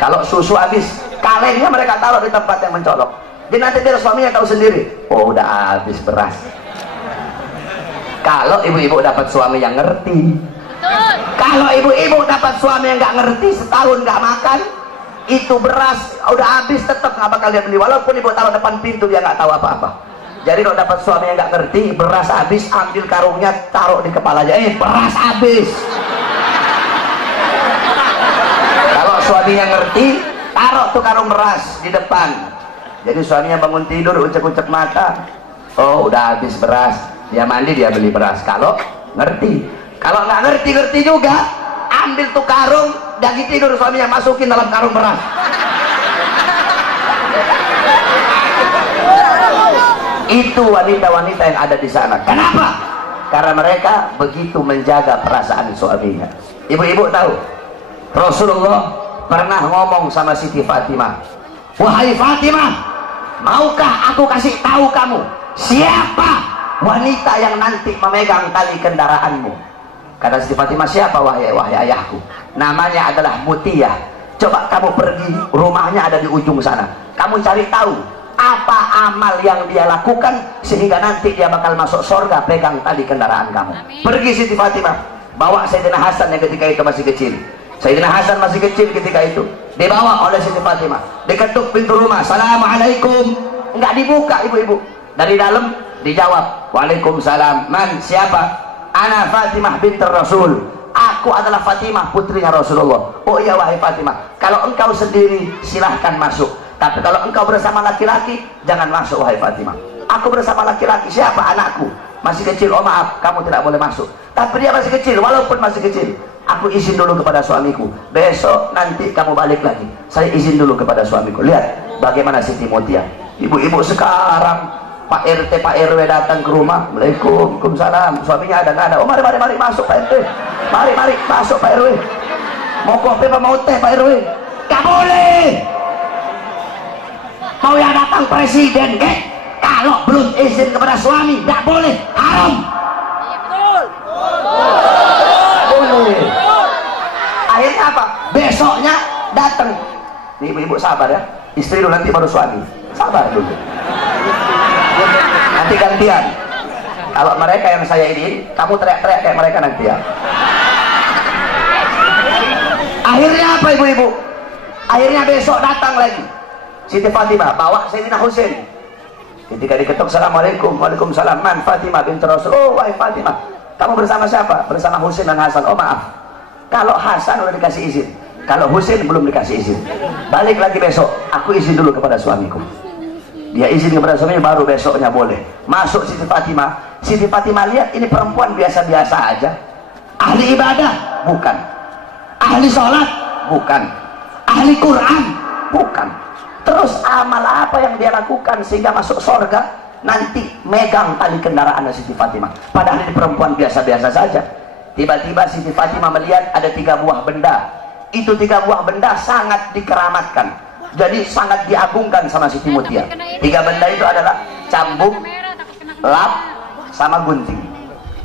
Kalau susu habis kalengnya mereka taruh di tempat yang mencolok. Jadi nanti dia suaminya tahu sendiri. Oh udah habis beras. Kalau ibu-ibu dapat suami yang ngerti. Kalau ibu-ibu dapat suami yang nggak ngerti, setahun nggak makan, itu beras udah habis tetap nggak bakal dia beli. Walaupun ibu taruh depan pintu dia nggak tahu apa-apa. Jadi kalau dapat suami yang nggak ngerti, beras habis, ambil karungnya taruh di kepalanya. Beras habis. Kalau suaminya ngerti, taruh tuh karung beras di depan. Jadi suaminya bangun tidur, ucek-ucek mata. Oh udah habis beras. Dia mandi, dia beli beras. Kalau ngerti. Kalau nggak ngerti juga, ambil tuh karung, lagi tidur suaminya masukin dalam karung beras. Itu wanita-wanita yang ada di sana. Kenapa? Karena mereka begitu menjaga perasaan suaminya. Ibu-ibu tahu, Rasulullah pernah ngomong sama Siti Fatimah, wahai Fatimah, maukah aku kasih tahu kamu siapa wanita yang nanti memegang tali kendaraanmu? Kata Siti Fatimah, siapa wahai ayahku? Namanya adalah Mutiyah. Coba kamu pergi, rumahnya ada di ujung sana. Kamu cari tahu apa amal yang dia lakukan sehingga nanti dia bakal masuk surga pegang tali kendaraan kamu. Pergi Siti Fatimah, bawa Sayyidina Hasan yang ketika itu masih kecil. Sayyidina Hasan masih kecil ketika itu, dibawa oleh Siti Fatimah, diketuk pintu rumah. Assalamualaikum. Enggak dibuka ibu-ibu. Dari dalam dijawab, waalaikumsalam. Man, siapa? Ana Fatimah binti Rasul. Aku adalah Fatimah, putrinya Rasulullah. Oh iya wahai Fatimah, kalau engkau sendiri silahkan masuk, tapi kalau engkau bersama laki-laki jangan masuk wahai Fatimah. Aku bersama laki-laki. Siapa? Anakku masih kecil. Oh maaf, kamu tidak boleh masuk. Tapi dia masih kecil. Walaupun masih kecil, aku izin dulu kepada suamiku, besok nanti kamu balik lagi, saya izin dulu kepada suamiku. Lihat bagaimana Siti Mutia. Ibu-ibu sekarang, Pak RT, Pak RW datang ke rumah, Waalaikumsalam, suaminya ada nggak ada? Oh mari masuk Pak RT, mari masuk Pak RW. Mau kopi apa mau teh Pak RW? Gak boleh. Mau yang datang presiden kalau belum izin kepada suami gak boleh, haram. Boleh. Akhirnya apa? Besoknya datang. Nih ibu-ibu sabar ya, istri dulu nanti baru suami, sabar dulu. Nanti gantian. Kalau mereka yang saya ini, kamu teriak-teriak kayak mereka nanti ya. Akhirnya apa ibu-ibu? Akhirnya besok datang lagi Siti Fatimah, bawa Sayyidina Husain. Ketika diketuk, Assalamualaikum. Waalaikumsalam. Man, Fatimah binti Rasul. Oh wahai Fatimah, kamu bersama siapa? Bersama Husain dan Hasan. Oh maaf, kalau Hasan udah dikasih izin, kalau Husain belum dikasih izin. Balik lagi besok, aku izin dulu kepada suamiku. Dia izin kepada suaminya, baru besoknya boleh masuk Siti Fatimah. Siti Fatimah lihat ini perempuan biasa-biasa aja. Ahli ibadah? Bukan. Ahli sholat? Bukan. Ahli Quran? Bukan. Terus amal apa yang dia lakukan sehingga masuk surga? Nanti megang tali kendaraan Siti Fatimah. Padahal ini perempuan biasa-biasa saja. Tiba-tiba Siti Fatimah melihat ada 3 buah benda. Itu 3 buah benda sangat dikeramatkan, jadi sangat diagungkan sama Siti Mutia. 3 benda itu adalah cambuk, lap, sama gunting.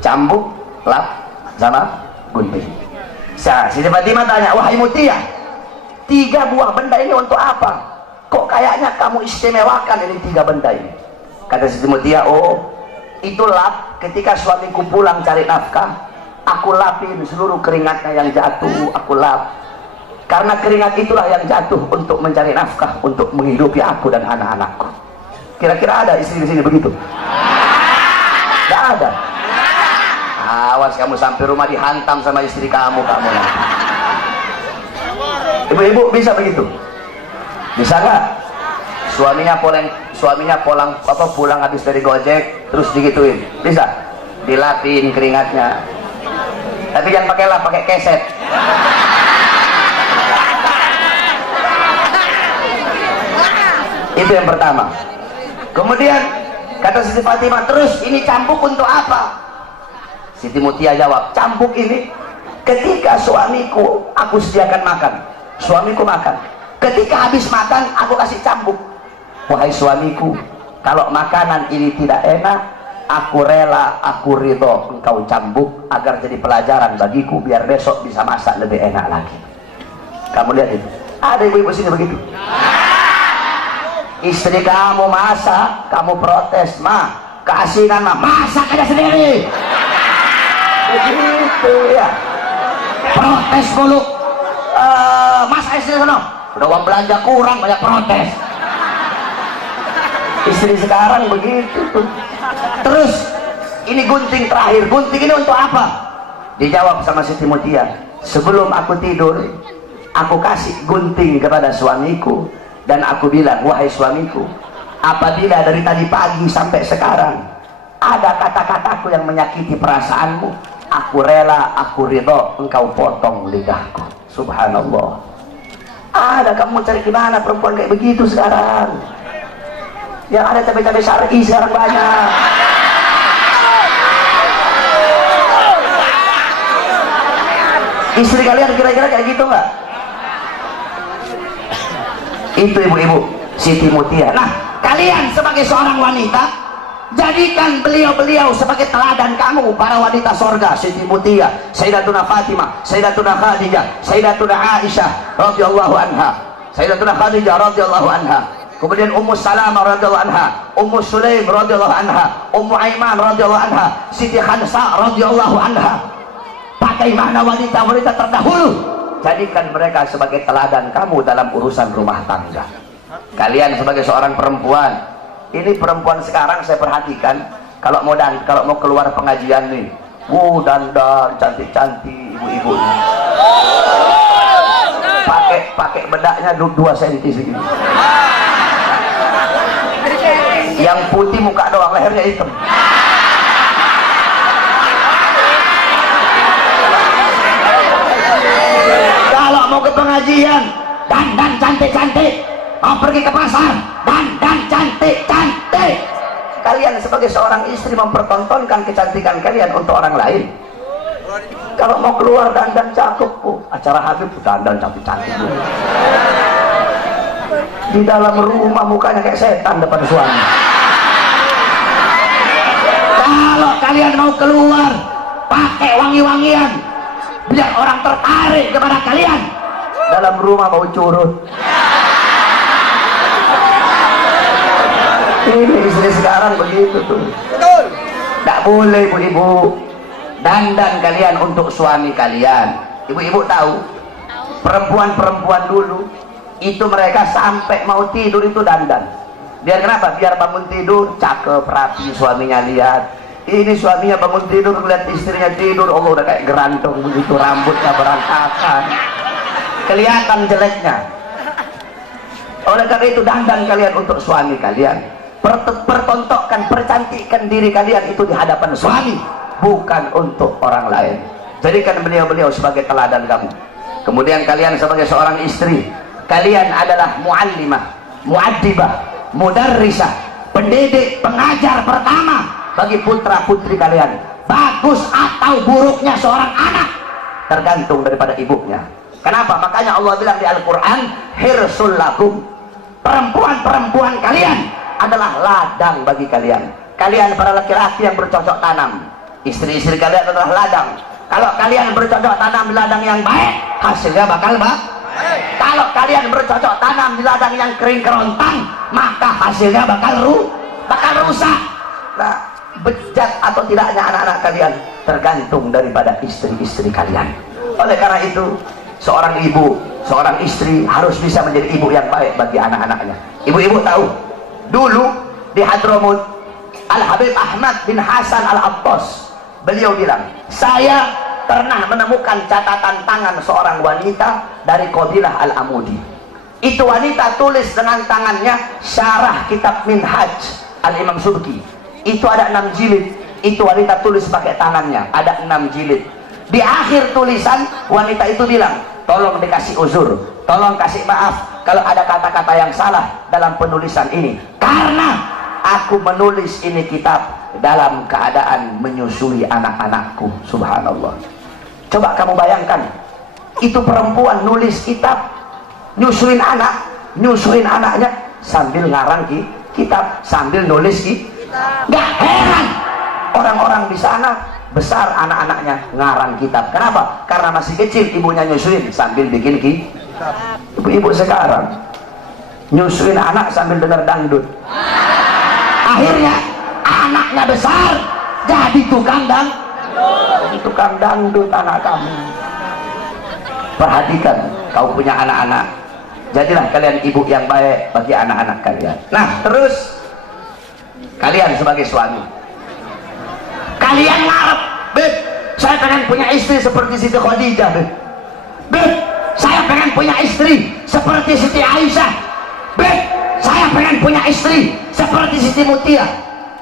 Cambuk, lap, sama gunting. Siti Fatimah tanya, wahai Mutia, 3 buah benda ini untuk apa? Kok kayaknya kamu istimewakan ini 3 benda ini? Kata Siti Mutia, oh itu lap, ketika suamiku pulang cari nafkah, aku lapin seluruh keringatnya yang jatuh, aku lap. Karena keringat itulah yang jatuh untuk mencari nafkah, untuk menghidupi aku dan anak-anakku. Kira-kira ada istri di sini begitu? Tidak ada. Awas kamu sampai rumah dihantam sama istri kamu nanti. Ibu-ibu bisa begitu? Bisa nggak? Suaminya pulang habis dari gojek, terus digituin, bisa? Dilapin keringatnya. Tapi jangan pakai lap, pakai keset. Itu yang pertama. Kemudian kata Siti Fatimah, terus ini cambuk untuk apa? Siti Mutia jawab, cambuk ini ketika suamiku aku sediakan makan, suamiku makan, ketika habis makan aku kasih cambuk. Wahai suamiku, kalau makanan ini tidak enak, aku rela, aku ridho engkau cambuk agar jadi pelajaran bagiku, biar besok bisa masak lebih enak lagi. Kamu lihat itu, ada ibu-ibu sini begitu. Istri kamu masak, kamu protes, mah keasinan mah, masak aja sendiri. Begitu ya, protes mulu. Masak istri sana, udah uang belanja kurang, banyak protes. Istri sekarang begitu tuh. Terus ini gunting terakhir, gunting ini untuk apa? Dijawab sama Siti Mutia, sebelum aku tidur aku kasih gunting kepada suamiku dan aku bilang, wahai suamiku, apabila dari tadi pagi sampai sekarang ada kata-kataku yang menyakiti perasaanmu, aku rela, aku ridho engkau potong lidahku. Subhanallah. Ada, kamu cari gimana perempuan kayak begitu sekarang? Yang ada cabai-cabai syar'i sekarang banyak. Istri kalian kira-kira kayak gitu nggak? Itu ibu-ibu Siti Mutia. Nah, kalian sebagai seorang wanita, jadikan beliau-beliau sebagai teladan kamu, para wanita sorga. Siti Mutia, Sayyidatuna Fatimah, Sayyidatuna Khadijah, Sayyidatuna Aisyah radhiyallahu anha, Sayyidatuna Khadijah radhiyallahu anha. Kemudian Ummu Salamah radhiyallahu anha, Ummu Sulaim radhiyallahu anha, Ummu Aiman radhiyallahu anha, Siti Khansa radhiyallahu anha. Bagaimana wanita-wanita terdahulu, jadikan mereka sebagai teladan kamu dalam urusan rumah tangga. Kalian sebagai seorang perempuan, ini perempuan sekarang saya perhatikan, kalau mau keluar pengajian nih, dandan cantik-cantik ibu-ibu. Pakai bedaknya 2 cm segini. Yang putih muka doang, lehernya hitam. Kalau mau ke pengajian, dandan cantik-cantik. Mau pergi ke pasar, dandan cantik-cantik. Kalian sebagai seorang istri mempertontonkan kecantikan kalian untuk orang lain. Kalau mau keluar dandan cakep, acara Habib dandan cantik-cantik. Di dalam rumah mukanya kayak setan depan suami. Kalau kalian mau keluar, pakai wangi-wangian, biar orang tertarik kepada kalian. Dalam rumah mau curut. Ini istri sekarang begitu tuh. Tidak boleh ibu-ibu. Dandan kalian untuk suami kalian. Ibu-ibu tahu, perempuan-perempuan dulu itu mereka sampai mau tidur itu dandan. Biar kenapa? Biar bangun tidur cakep, rapi, suaminya lihat. Ini suaminya bangun tidur lihat istrinya tidur, Allah udah kayak gerantong begitu, rambutnya berantakan, kelihatan jeleknya. Oleh karena itu dandan kalian untuk suami kalian. Pertontonkan, percantikkan diri kalian itu di hadapan suami, bukan untuk orang lain. Jadikan beliau-beliau sebagai teladan kamu. Kemudian kalian sebagai seorang istri, kalian adalah muallimah, muaddibah, mudarrisah, pendidik, pengajar pertama bagi putra putri kalian. Bagus atau buruknya seorang anak tergantung daripada ibunya. Kenapa? Makanya Allah bilang di Al-Quran, hirsul lakum, perempuan-perempuan kalian adalah ladang bagi kalian. Kalian para laki-laki yang bercocok tanam, istri-istri kalian adalah ladang. Kalau kalian bercocok tanam di ladang yang baik, hasilnya bakal baik. Kalau kalian bercocok tanam di ladang yang kering kerontang, maka hasilnya bakal rusak. Nah, bejat atau tidaknya anak-anak kalian tergantung daripada istri-istri kalian. Oleh karena itu, seorang ibu, seorang istri harus bisa menjadi ibu yang baik bagi anak-anaknya. Ibu-ibu tahu, dulu di Hadramut, Al-Habib Ahmad bin Hasan Al-Abbas, beliau bilang, saya pernah menemukan catatan tangan seorang wanita dari Qabilah Al-Amudi. Itu wanita tulis dengan tangannya syarah kitab Minhaj Al-Imam Subki. Itu ada 6 jilid. Itu wanita tulis pakai tangannya, ada 6 jilid. Di akhir tulisan wanita itu bilang, tolong dikasih uzur, tolong kasih maaf kalau ada kata-kata yang salah dalam penulisan ini, karena aku menulis ini kitab dalam keadaan menyusui anak-anakku. Subhanallah. Coba kamu bayangkan, itu perempuan nulis kitab, nyusuin anaknya sambil ngarang kitab, sambil nulis kitab. Gak heran orang-orang di sana besar anak-anaknya ngarang kitab. Kenapa? Karena masih kecil ibunya nyusuin sambil bikin kitab. Ibu-ibu sekarang nyusuin anak sambil dengar dangdut. Akhirnya anaknya besar jadi tukang dangdut anak kamu. Perhatikan, kau punya anak-anak, jadilah kalian ibu yang baik bagi anak-anak kalian. Nah, terus kalian sebagai suami, kalian ngarep, Beb, saya pengen punya istri seperti Siti Khadijah, Beb, saya pengen punya istri seperti Siti Aisyah, Beb, saya pengen punya istri seperti Siti Mutia.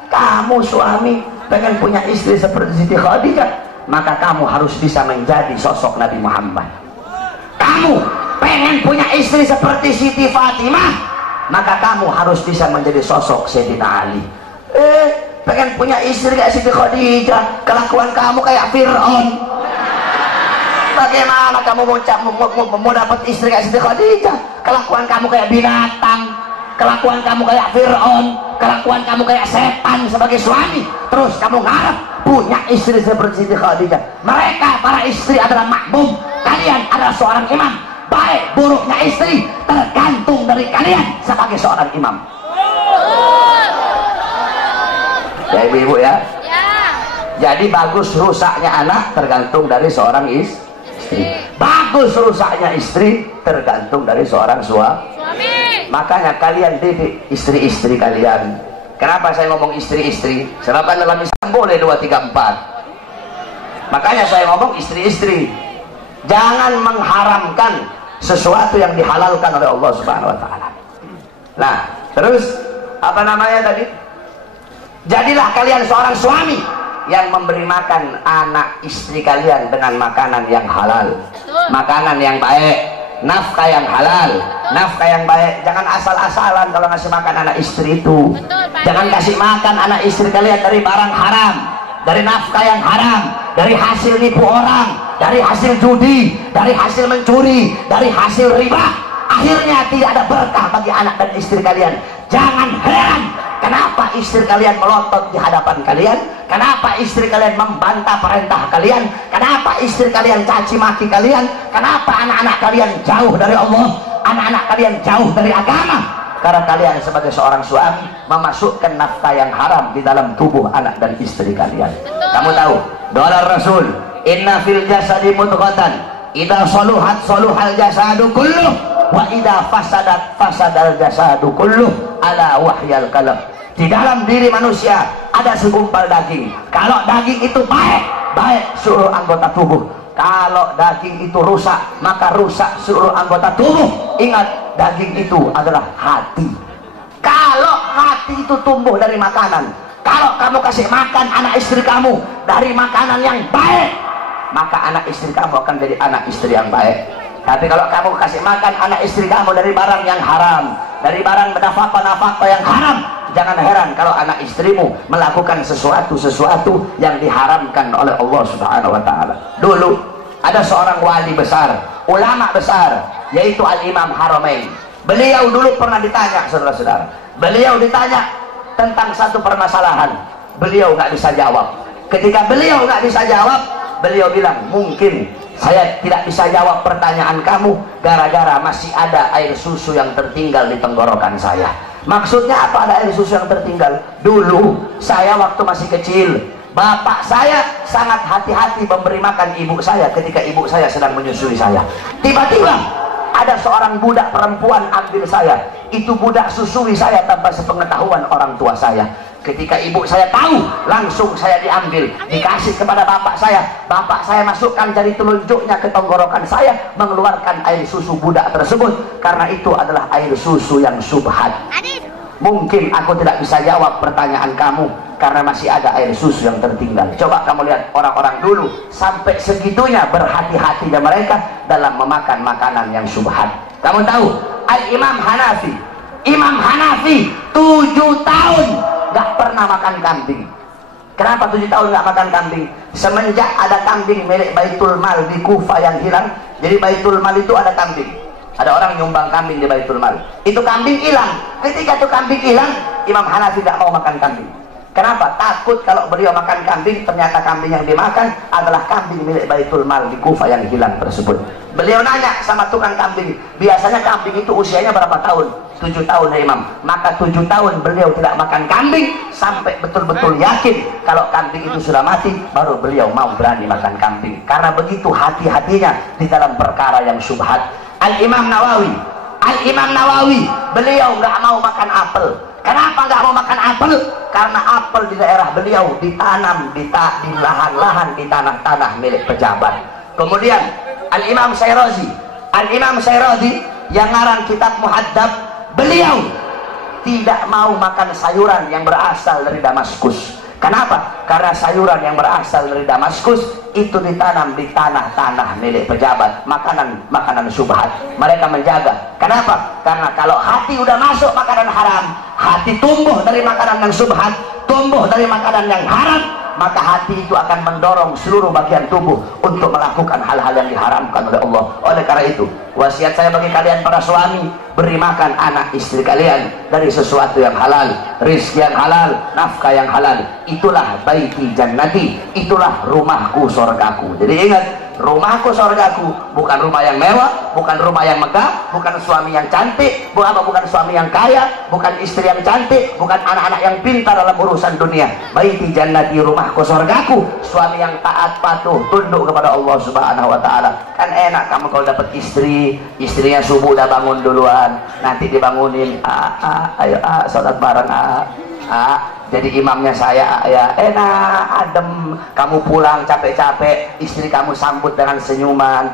Kamu suami pengen punya istri seperti Siti Khadijah, maka kamu harus bisa menjadi sosok Nabi Muhammad. Kamu pengen punya istri seperti Siti Fatimah, maka kamu harus bisa menjadi sosok Sayyidina Ali. Pengen punya istri kayak Siti Khadijah, kelakuan kamu kayak Fir'aun. Bagaimana kamu mau dapat istri kayak Siti Khadijah? Kelakuan kamu kayak binatang, kelakuan kamu kayak Fir'aun, kelakuan kamu kayak setan sebagai suami. Terus kamu ngarep punya istri seperti Siti Khadijah. Mereka para istri adalah makmum, kalian adalah seorang imam. Baik buruknya istri tergantung dari kalian sebagai seorang imam. Ya ibu-ibu ya. Jadi bagus rusaknya anak tergantung dari seorang istri. Bagus rusaknya istri tergantung dari seorang suami. Makanya kalian didik istri-istri kalian. Kenapa saya ngomong istri-istri? Sebab dalam Islam boleh 2, 3, 4. Makanya saya ngomong istri-istri. Jangan mengharamkan sesuatu yang dihalalkan oleh Allah Subhanahu wa taala. Nah, terus apa namanya tadi? Jadilah kalian seorang suami yang memberi makan anak istri kalian dengan makanan yang halal, makanan yang baik, nafkah yang halal, nafkah yang baik. Jangan asal-asalan kalau ngasih makan anak istri itu. Jangan kasih makan anak istri kalian dari barang haram, dari nafkah yang haram, dari hasil nipu orang, dari hasil judi, dari hasil mencuri, dari hasil riba. Akhirnya tidak ada berkah bagi anak dan istri kalian. Jangan heran kenapa istri kalian melotot di hadapan kalian, kenapa istri kalian membantah perintah kalian, kenapa istri kalian caci maki kalian, kenapa anak-anak kalian jauh dari Allah, anak-anak kalian jauh dari agama. Karena kalian sebagai seorang suami memasukkan nafkah yang haram di dalam tubuh anak dan istri kalian. Kamu tahu doa Rasul, inna fil jasadi mudghatan idza saluhat saluhal jasadu kulluh wa idza fasadat fasadal jasadu kulluh ala wahyal qalb. Di dalam diri manusia ada segumpal daging. Kalau daging itu baik, baik seluruh anggota tubuh. Kalau daging itu rusak, maka rusak seluruh anggota tubuh. Ingat, daging itu adalah hati. Kalau hati itu tumbuh dari makanan, kalau kamu kasih makan anak istri kamu dari makanan yang baik, maka anak istri kamu akan jadi anak istri yang baik. Tapi kalau kamu kasih makan anak istri kamu dari barang yang haram, dari barang nafkah yang haram, jangan heran kalau anak istrimu melakukan sesuatu yang diharamkan oleh Allah Subhanahu wa taala. Dulu ada seorang wali besar, ulama besar, yaitu Al-Imam Haramain. Beliau dulu pernah ditanya, saudara-saudara. Beliau ditanya tentang satu permasalahan. Beliau nggak bisa jawab. Ketika beliau nggak bisa jawab, beliau bilang, mungkin saya tidak bisa jawab pertanyaan kamu gara-gara masih ada air susu yang tertinggal di tenggorokan saya. Maksudnya apa ada air susu yang tertinggal? Dulu saya waktu masih kecil, bapak saya sangat hati-hati memberi makan ibu saya ketika ibu saya sedang menyusui saya. Tiba-tiba ada seorang budak perempuan ambil saya. Itu budak susui saya tanpa sepengetahuan orang tua saya. Ketika ibu saya tahu, langsung saya diambil, dikasih kepada bapak saya. Bapak saya masukkan jari telunjuknya ke tenggorokan saya, mengeluarkan air susu budak tersebut. Karena itu adalah air susu yang subhat. Mungkin aku tidak bisa jawab pertanyaan kamu karena masih ada air susu yang tertinggal. Coba kamu lihat orang-orang dulu sampai segitunya berhati-hatinya mereka dalam memakan makanan yang subhat. Kamu tahu Al-Imam Hanafi, Imam Hanafi 7 tahun gak pernah makan kambing. Kenapa 7 tahun gak makan kambing? Semenjak ada kambing milik Baitul Mal di Kufah yang hilang. Jadi Baitul Mal itu ada kambing, ada orang nyumbang kambing di Baitul Mal, itu kambing hilang. Ketika itu kambing hilang, Imam Hanafi gak mau makan kambing. Kenapa? Takut kalau beliau makan kambing, ternyata kambing yang dimakan adalah kambing milik Baitul Mal di Kufah yang hilang tersebut. Beliau nanya sama tukang kambing, biasanya kambing itu usianya berapa tahun? 7 tahun ya Imam. Maka 7 tahun beliau tidak makan kambing sampai betul-betul yakin kalau kambing itu sudah mati, baru beliau mau berani makan kambing. Karena begitu hati-hatinya di dalam perkara yang syubhat. Al-Imam Nawawi, beliau nggak mau makan apel. Kenapa nggak mau makan apel? Karena apel di daerah beliau ditanam di lahan-lahan, di tanah-tanah milik pejabat. Kemudian Al-Imam Syirazi yang ngarang kitab Muhaddab, beliau tidak mau makan sayuran yang berasal dari Damaskus. Kenapa? Karena sayuran yang berasal dari Damaskus itu ditanam di tanah-tanah milik pejabat, makanan syubhat. Mereka menjaga. Kenapa? Karena kalau hati udah masuk makanan haram, hati tumbuh dari makanan yang syubhat, tumbuh dari makanan yang haram, maka hati itu akan mendorong seluruh bagian tubuh untuk melakukan hal-hal yang diharamkan oleh Allah. Oleh karena itu, wasiat saya bagi kalian para suami, beri makan anak istri kalian dari sesuatu yang halal, rizki yang halal, nafkah yang halal. Itulah baiti jannati, itulah rumahku sorgaku. Jadi ingat, rumahku sorgaku bukan rumah yang mewah, bukan rumah yang megah, bukan suami yang cantik, bukan suami yang kaya, bukan istri yang cantik, bukan anak-anak yang pintar dalam urusan dunia. Baiti jannati, rumahku sorgaku, suami yang taat, patuh, tunduk kepada Allah Subhanahu wa ta'ala. Kan enak kamu kalau dapat istrinya subuh udah bangun duluan, nanti dibangunin, ayo salat bareng, jadi imamnya saya, ya enak, adem. Kamu pulang capek-capek, istri kamu sambut dengan senyuman.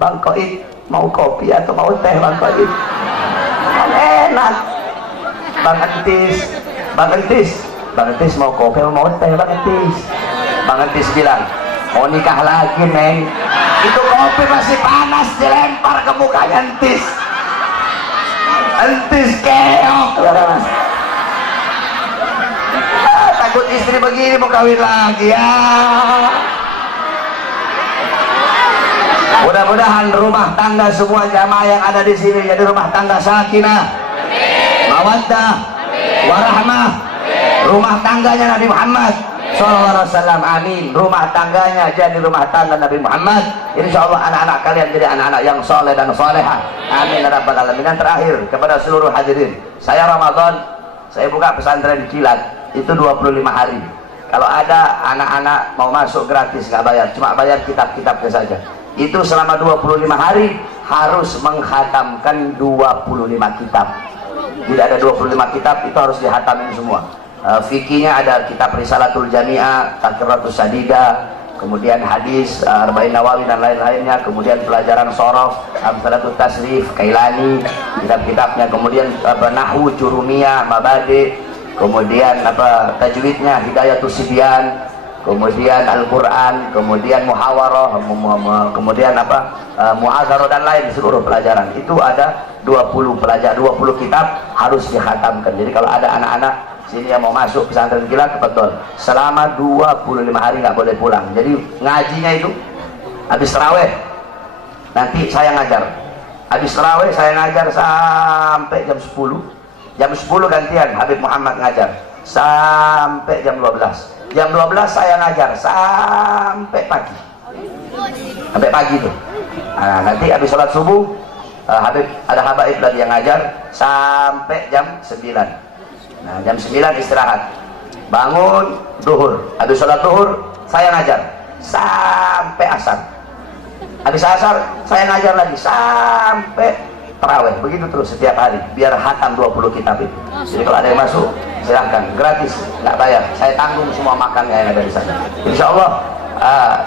Bang Koid, mau kopi atau mau teh Bang Koid? Kan enak. Bang Entis mau kopi atau mau teh Bang Entis? Bang Entis bilang, mau nikah lagi Neng. Itu kopi masih panas dilempar ke mukanya Entis. Entis keok. Takut istri begini mau kawin lagi ya. Mudah-mudahan rumah tangga semua jamaah yang ada di sini jadi rumah tangga sakinah, mawaddah, warahmah. Rumah tangganya Nabi Muhammad SAW, amin. Rumah tangganya jadi rumah tangga Nabi Muhammad. Insyaallah anak-anak kalian jadi anak-anak yang soleh dan solehah, amin ya rabbal alamin. Dan terakhir kepada seluruh hadirin, saya Ramadan saya buka pesantren kilat itu 25 hari. Kalau ada anak-anak mau masuk gratis, nggak bayar, cuma bayar kitab-kitabnya saja. Itu selama 25 hari harus menghatamkan 25 kitab. Tidak ada 25 kitab, itu harus dihatamin semua. Fikihnya ada kitab Risalatul Jami'ah, Taqratus Sadida, kemudian hadis, Arba'in Nawawi dan lain-lainnya, kemudian pelajaran Shorof, Amsalatul Tasrif, Kailani, kitab-kitabnya, kemudian Nahwu, Jurumiyah, Mabadi, kemudian tajwidnya Hidayatus Sibyan, kemudian Al-Quran, kemudian Muhawarah, kemudian Mu'azarah dan lain seluruh pelajaran. Itu ada 20 kitab harus dihatamkan. Jadi kalau ada anak-anak sini yang mau masuk pesantren kilat, betul, selama 25 hari nggak boleh pulang. Jadi ngajinya itu habis tarawih nanti saya ngajar, habis tarawih saya ngajar sampai jam 10. Jam 10 gantian Habib Muhammad ngajar sampai jam 12. Jam 12 saya ngajar sampai pagi. Sampai pagi tuh. Nah, nanti habis sholat subuh Habib ada habaib lagi yang ngajar sampai jam 9. Nah, jam 9 istirahat. Bangun duhur. Habis sholat duhur saya ngajar sampai asar. Habis asar saya ngajar lagi sampai tarawih. Begitu terus setiap hari biar hatam 20 kitab itu. Jadi kalau ada yang masuk silahkan, gratis, nggak bayar, saya tanggung semua makannya yang ada di sana. Insya Allah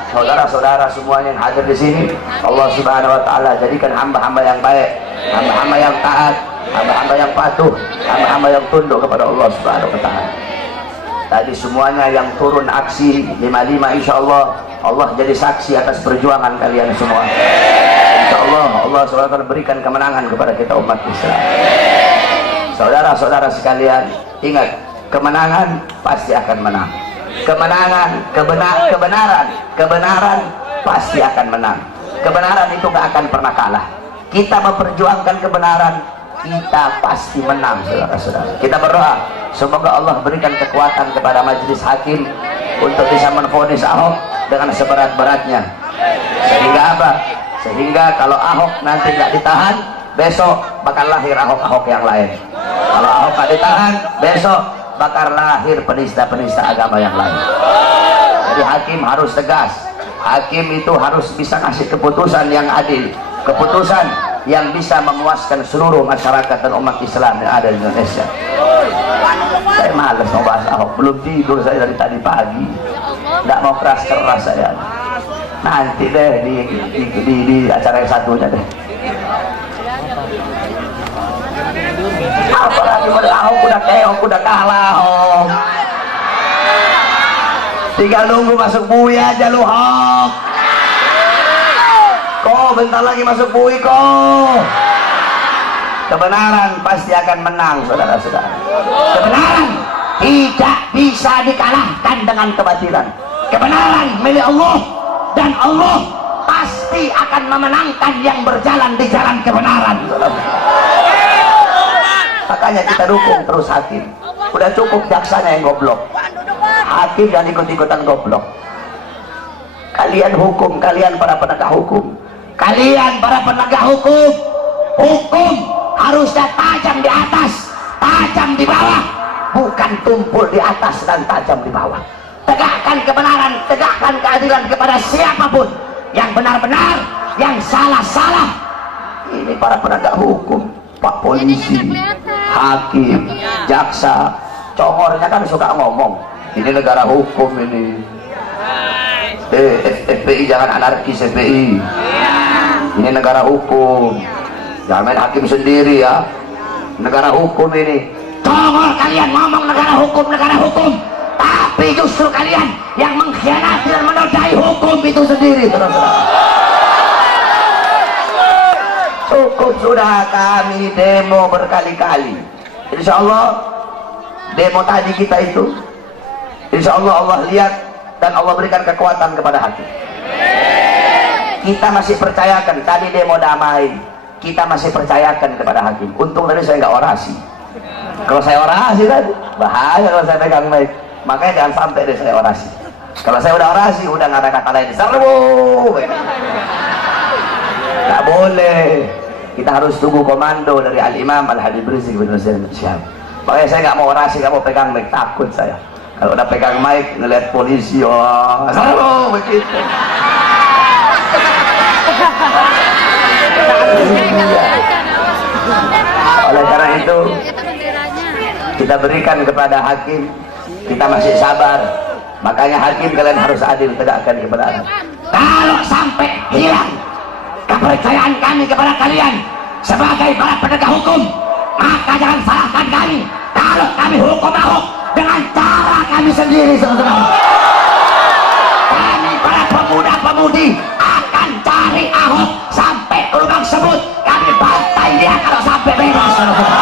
saudara-saudara semuanya yang hadir di sini, Allah Subhanahu Wa Taala jadikan hamba-hamba yang baik, hamba-hamba yang taat, hamba-hamba yang patuh, hamba-hamba yang tunduk kepada Allah Subhanahu Wa Taala. Tadi semuanya yang turun aksi 55, insya Allah Allah jadi saksi atas perjuangan kalian semua. Insya Allah Allah SWT berikan kemenangan kepada kita umat Islam. Saudara-saudara sekalian, ingat, kemenangan pasti akan menang. Kebenaran pasti akan menang. Kebenaran itu gak akan pernah kalah. Kita memperjuangkan kebenaran, kita pasti menang, saudara-saudara. Kita berdoa, semoga Allah berikan kekuatan kepada majelis hakim untuk bisa menvonis Ahok dengan seberat-beratnya. Sehingga apa? Sehingga kalau Ahok nanti nggak ditahan, besok bakal lahir Ahok-Ahok yang lain. Kalau Ahok nggak ditahan, besok bakal lahir penista-penista agama yang lain. Jadi hakim harus tegas. Hakim itu harus bisa ngasih keputusan yang adil, keputusan yang bisa memuaskan seluruh masyarakat dan umat Islam yang ada di Indonesia. Saya malas mau bahas Ahok, belum tidur saya dari tadi pagi, nggak mau keras-keras saya. Nanti deh di acara yang satunya deh. Apalagi Ahok udah keok, udah kalah Ahok. Tinggal nunggu masuk bui aja lu Ahok. Kok bentar lagi masuk bui kok. Kebenaran pasti akan menang, saudara-saudara. Kebenaran tidak bisa dikalahkan dengan kebatilan. Kebenaran milik Allah, dan Allah pasti akan memenangkan yang berjalan di jalan kebenaran, saudara. Makanya kita dukung terus hakim. Udah cukup jaksanya yang goblok, hakim yang ikut-ikutan goblok. Kalian hukum, kalian para penegak hukum, kalian para penegak hukum, hukum harusnya tajam di atas, tajam di bawah, bukan tumpul di atas dan tajam di bawah. Tegakkan kebenaran, tegakkan keadilan kepada siapapun, yang benar-benar, yang salah-salah. Ini para penegak hukum, Pak Polisi, hakim, jaksa, congornya kan suka ngomong, ini negara hukum ini. FPI jangan anarkis, FPI. Ini negara hukum, jangan main hakim sendiri ya. Negara hukum ini. Congor kalian ngomong negara hukum, tapi justru kalian yang mengkhianati dan menodai hukum itu sendiri, saudara-saudara. Cukup sudah, kami demo berkali-kali. Insya Allah demo tadi kita itu, insya Allah Allah lihat dan Allah berikan kekuatan kepada hakim. Kita masih percayakan, tadi demo damai, kita masih percayakan kepada hakim. Untung tadi saya nggak orasi. Kalau saya orasi tadi bahaya kalau saya pegang mic. Makanya jangan sampai deh saya orasi. Kalau saya udah orasi, udah nggak ada kata lain. Serbu, nggak boleh. Kita harus tunggu komando dari Al-Imam Al-Habib Rizik bin Hussein Syihab. Makanya saya nggak mau orasi, nggak mau pegang mic, takut saya. Kalau udah pegang mic, ngeliat polisi, oh, serbu begitu. Oleh karena itu, kita berikan kepada hakim, kita masih sabar. Makanya hakim kalian harus adil, tegakkan kebenaran. Kalau sampai hilang kepercayaan kami kepada kalian sebagai para penegak hukum, maka jangan salahkan kami kalau kami hukum Ahok dengan cara kami sendiri, saudara. Kami para pemuda-pemudi akan cari Ahok sampai ke lubang sebut, kami bantai dia kalau sampai bebas, saudara.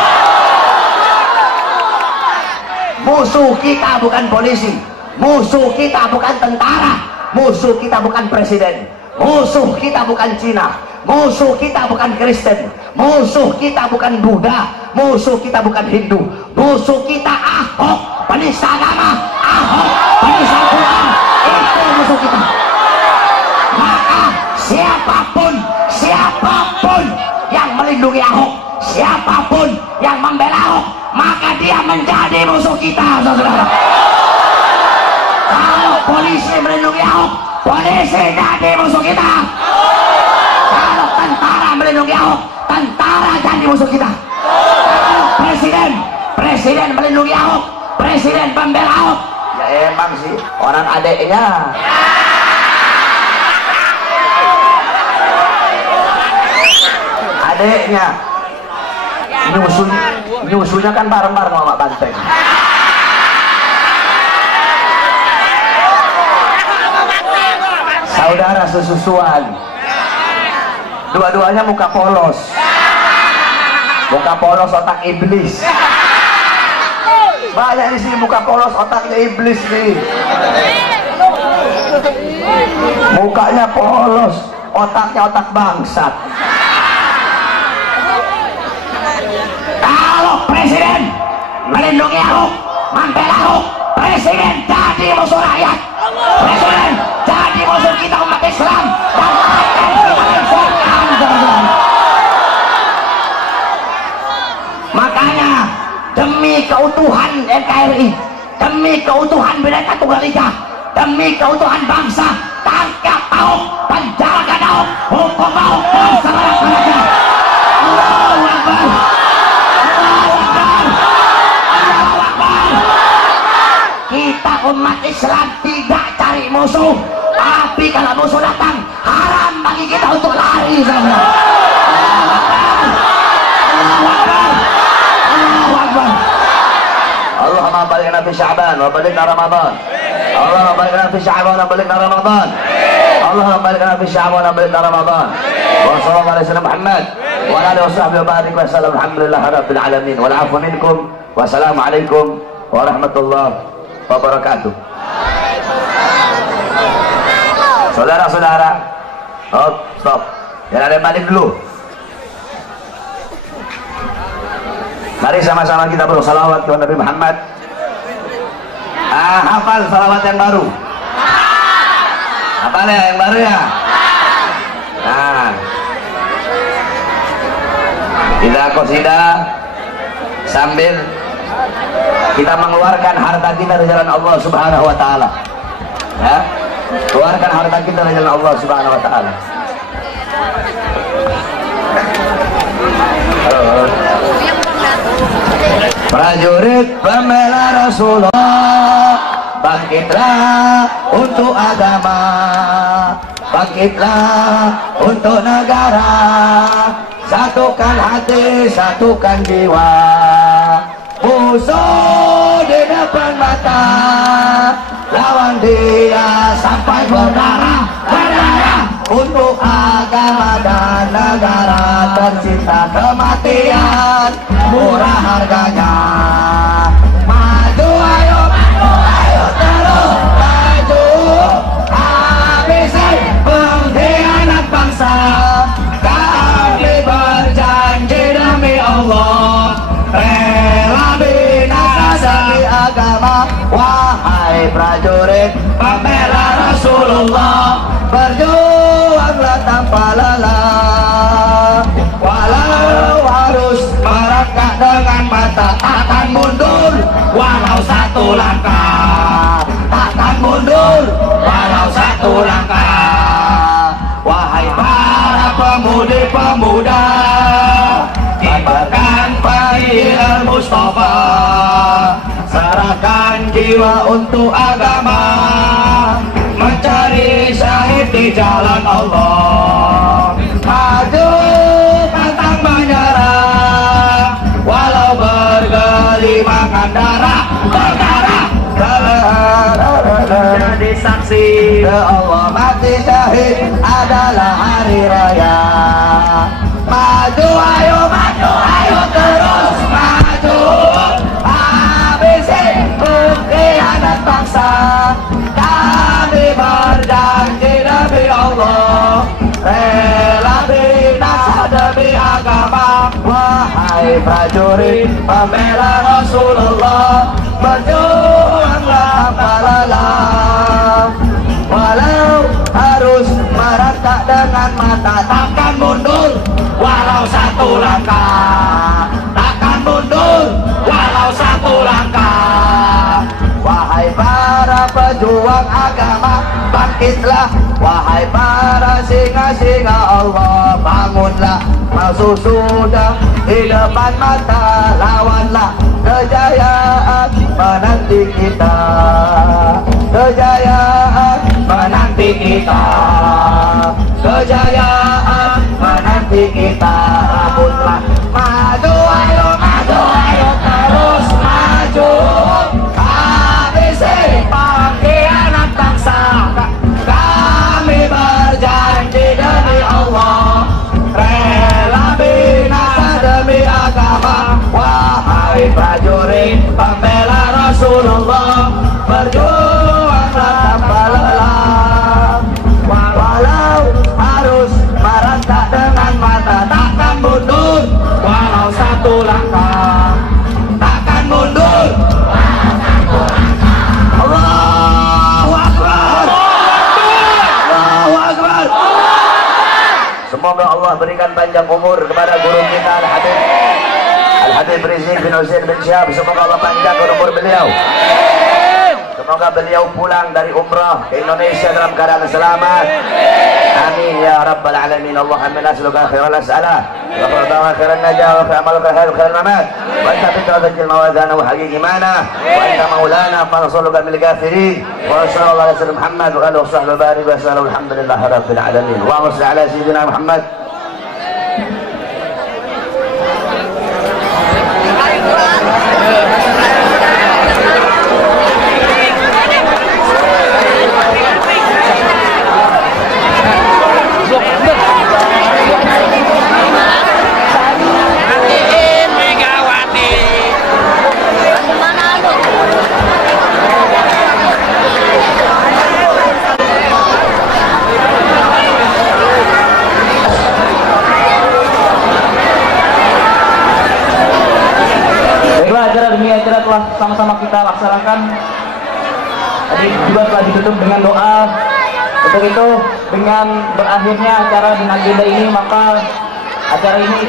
Musuh kita bukan polisi, musuh kita bukan tentara, musuh kita bukan presiden, musuh kita bukan Cina, musuh kita bukan Kristen, musuh kita bukan Buddha, musuh kita bukan Hindu, musuh kita Ahok, penista agama, Ahok, penista Quran. Itu musuh kita. Maka siapapun yang melindungi Ahok, siapapun yang membela Ahok, maka dia menjadi musuh kita, saudara. Kalau polisi melindungi Ahok, polisi jadi musuh kita. Kalau tentara melindungi Ahok, tentara jadi musuh kita. Kalau presiden melindungi Ahok, presiden pembela Ahok, ya emang sih orang adeknya. Adeknya nyusunya kan bareng-bareng sama banteng. Saudara sesusuan. Dua-duanya muka polos. Muka polos otak iblis. Banyak di sini muka polos otaknya iblis nih. Mukanya polos, otaknya otak bangsat. Kalau presiden melindungi aku, membela aku, presiden jadi musuh rakyat. Presiden jadi musuh kita umat Islam dan akan kita hancurkan. Makanya demi keutuhan NKRI, demi keutuhan Bhinneka Tunggal Ika, demi keutuhan bangsa, tangkap Ahok, penjarakan Ahok, hukum Ahok, laksanakan. Allahu Akbar, Allahu Akbar, Allahu Akbar. Kita umat Islam tidak cari musuh, tapi kalau musuh datang haram bagi kita untuk lari sama. Allahu Akbar, Allahu Akbar. Allahumma balighna fi Sya'ban wa balighna Ramadan. Allahumma balighna fi Sya'ban wa balighna Ramadan. Allahumma balighna fi Sya'ban wa balighna Ramadan. Wa sallallahu alaihi wasallam Muhammad wa ala alihi washabbihi wa barik wa sallam. Alhamdulillah rabbil alamin. Wal 'afwu minkum. Wassalamu alaikum warahmatullahi wabarakatuh. Saudara-saudara, stop. Jangan ada yang balik dulu. Mari sama-sama kita bersalawat kepada Nabi Muhammad. Hafal salawat yang baru. Hafal ya yang baru ya. Nah, kita qasidah sambil kita mengeluarkan harta kita dari jalan Allah Subhanahu wa taala. Ya. Keluarkan harta kita dari jalan Allah Subhanahu wa taala. Prajurit pembela Rasulullah, bangkitlah untuk agama, bangkitlah untuk negara, satukan hati, satukan jiwa. Musuh di depan mata, lawan dia sampai berdarah, berdarah untuk agama dan negara. Tercinta kematian murah harganya. Maju ayo, ayo terus maju, habisi pengkhianat bangsa. Kami berjanji demi Allah, rela binasa demi agama. Wahai prajurit pembela Rasulullah, berjuanglah tanpa lelah. Walau harus merangkak dengan mata, takkan mundur walau satu langkah, takkan mundur walau satu langkah. Wahai para pemudi-pemuda, kibarkan pagi Al-Mustafa, serahkan jiwa untuk agama, mencari syahid di jalan Allah. Maju pantang menyerah, walau bergelimangan darah, berdarah, jadi saksi Allah mati syahid adalah hari raya. Maju ayo terus maju, habisi pengkhianat bangsa. Kami berjanji demi Allah, rela binasa demi agama. Wahai prajurit pembela Rasulullah, berjuanglah tanpa lelah. Walau harus merangkak dengan mata, takkan mundur walau satu langkah, takkan mundur walau satu langkah. Wahai para pejuang agama, bangkitlah. Wahai para singa-singa Allah, bangunlah. Musuh sudah di depan mata, lawanlah. Kejayaan menanti kita, kejayaan menanti kita, kejayaan menanti kita. Rebutlah, maju ayo terus maju, habisi pengkhianat bangsa. Kami berjanji demi Allah, berjuanglah tanpa lelah. Walau harus merentak dengan mata, takkan mundur walau satu langkah, takkan mundur. Allahu Akbar. Allahu Akbar. Semoga Allah berikan panjang umur kepada guru kita Al-Habib Rizik bin Husain bin Syihab. Semoga Allah panjangkan umur beliau. Semoga beliau pulang dari umrah ke Indonesia dalam keadaan selamat. Amin ya rabbal alamin. Allahumma nas'aluka khairal as'alah wa khairan najah wa khairal khairal mamat wa anta bitajil mawadana wa haqiqi mana wa anta maulana fanasuluka bil kafirin wa sallallahu alaihi wasallam Muhammad wa alihi wa sahbihi barik wa sallallahu alhamdulillahi rabbil alamin. Wa salli ala sayyidina Muhammad. Acara demi acara telah sama-sama kita laksanakan. Tadi juga telah ditutup dengan doa. Untuk itu, dengan berakhirnya acara di agenda ini, maka acara ini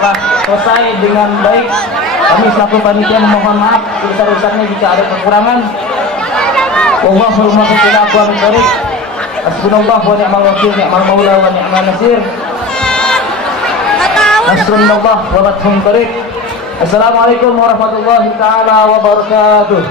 telah selesai dengan baik. Kami selaku panitia memohon maaf sebesar-besarnya jika ada kekurangan. Wallahul muwaffiq ila aqwamit thoriq. Hasbunallahu wa ni'mal wakil, ni'mal maula wa ni'mal nasir. Nasrullah wa fathun thoriq. Assalamualaikum warahmatullahi taala wabarakatuh.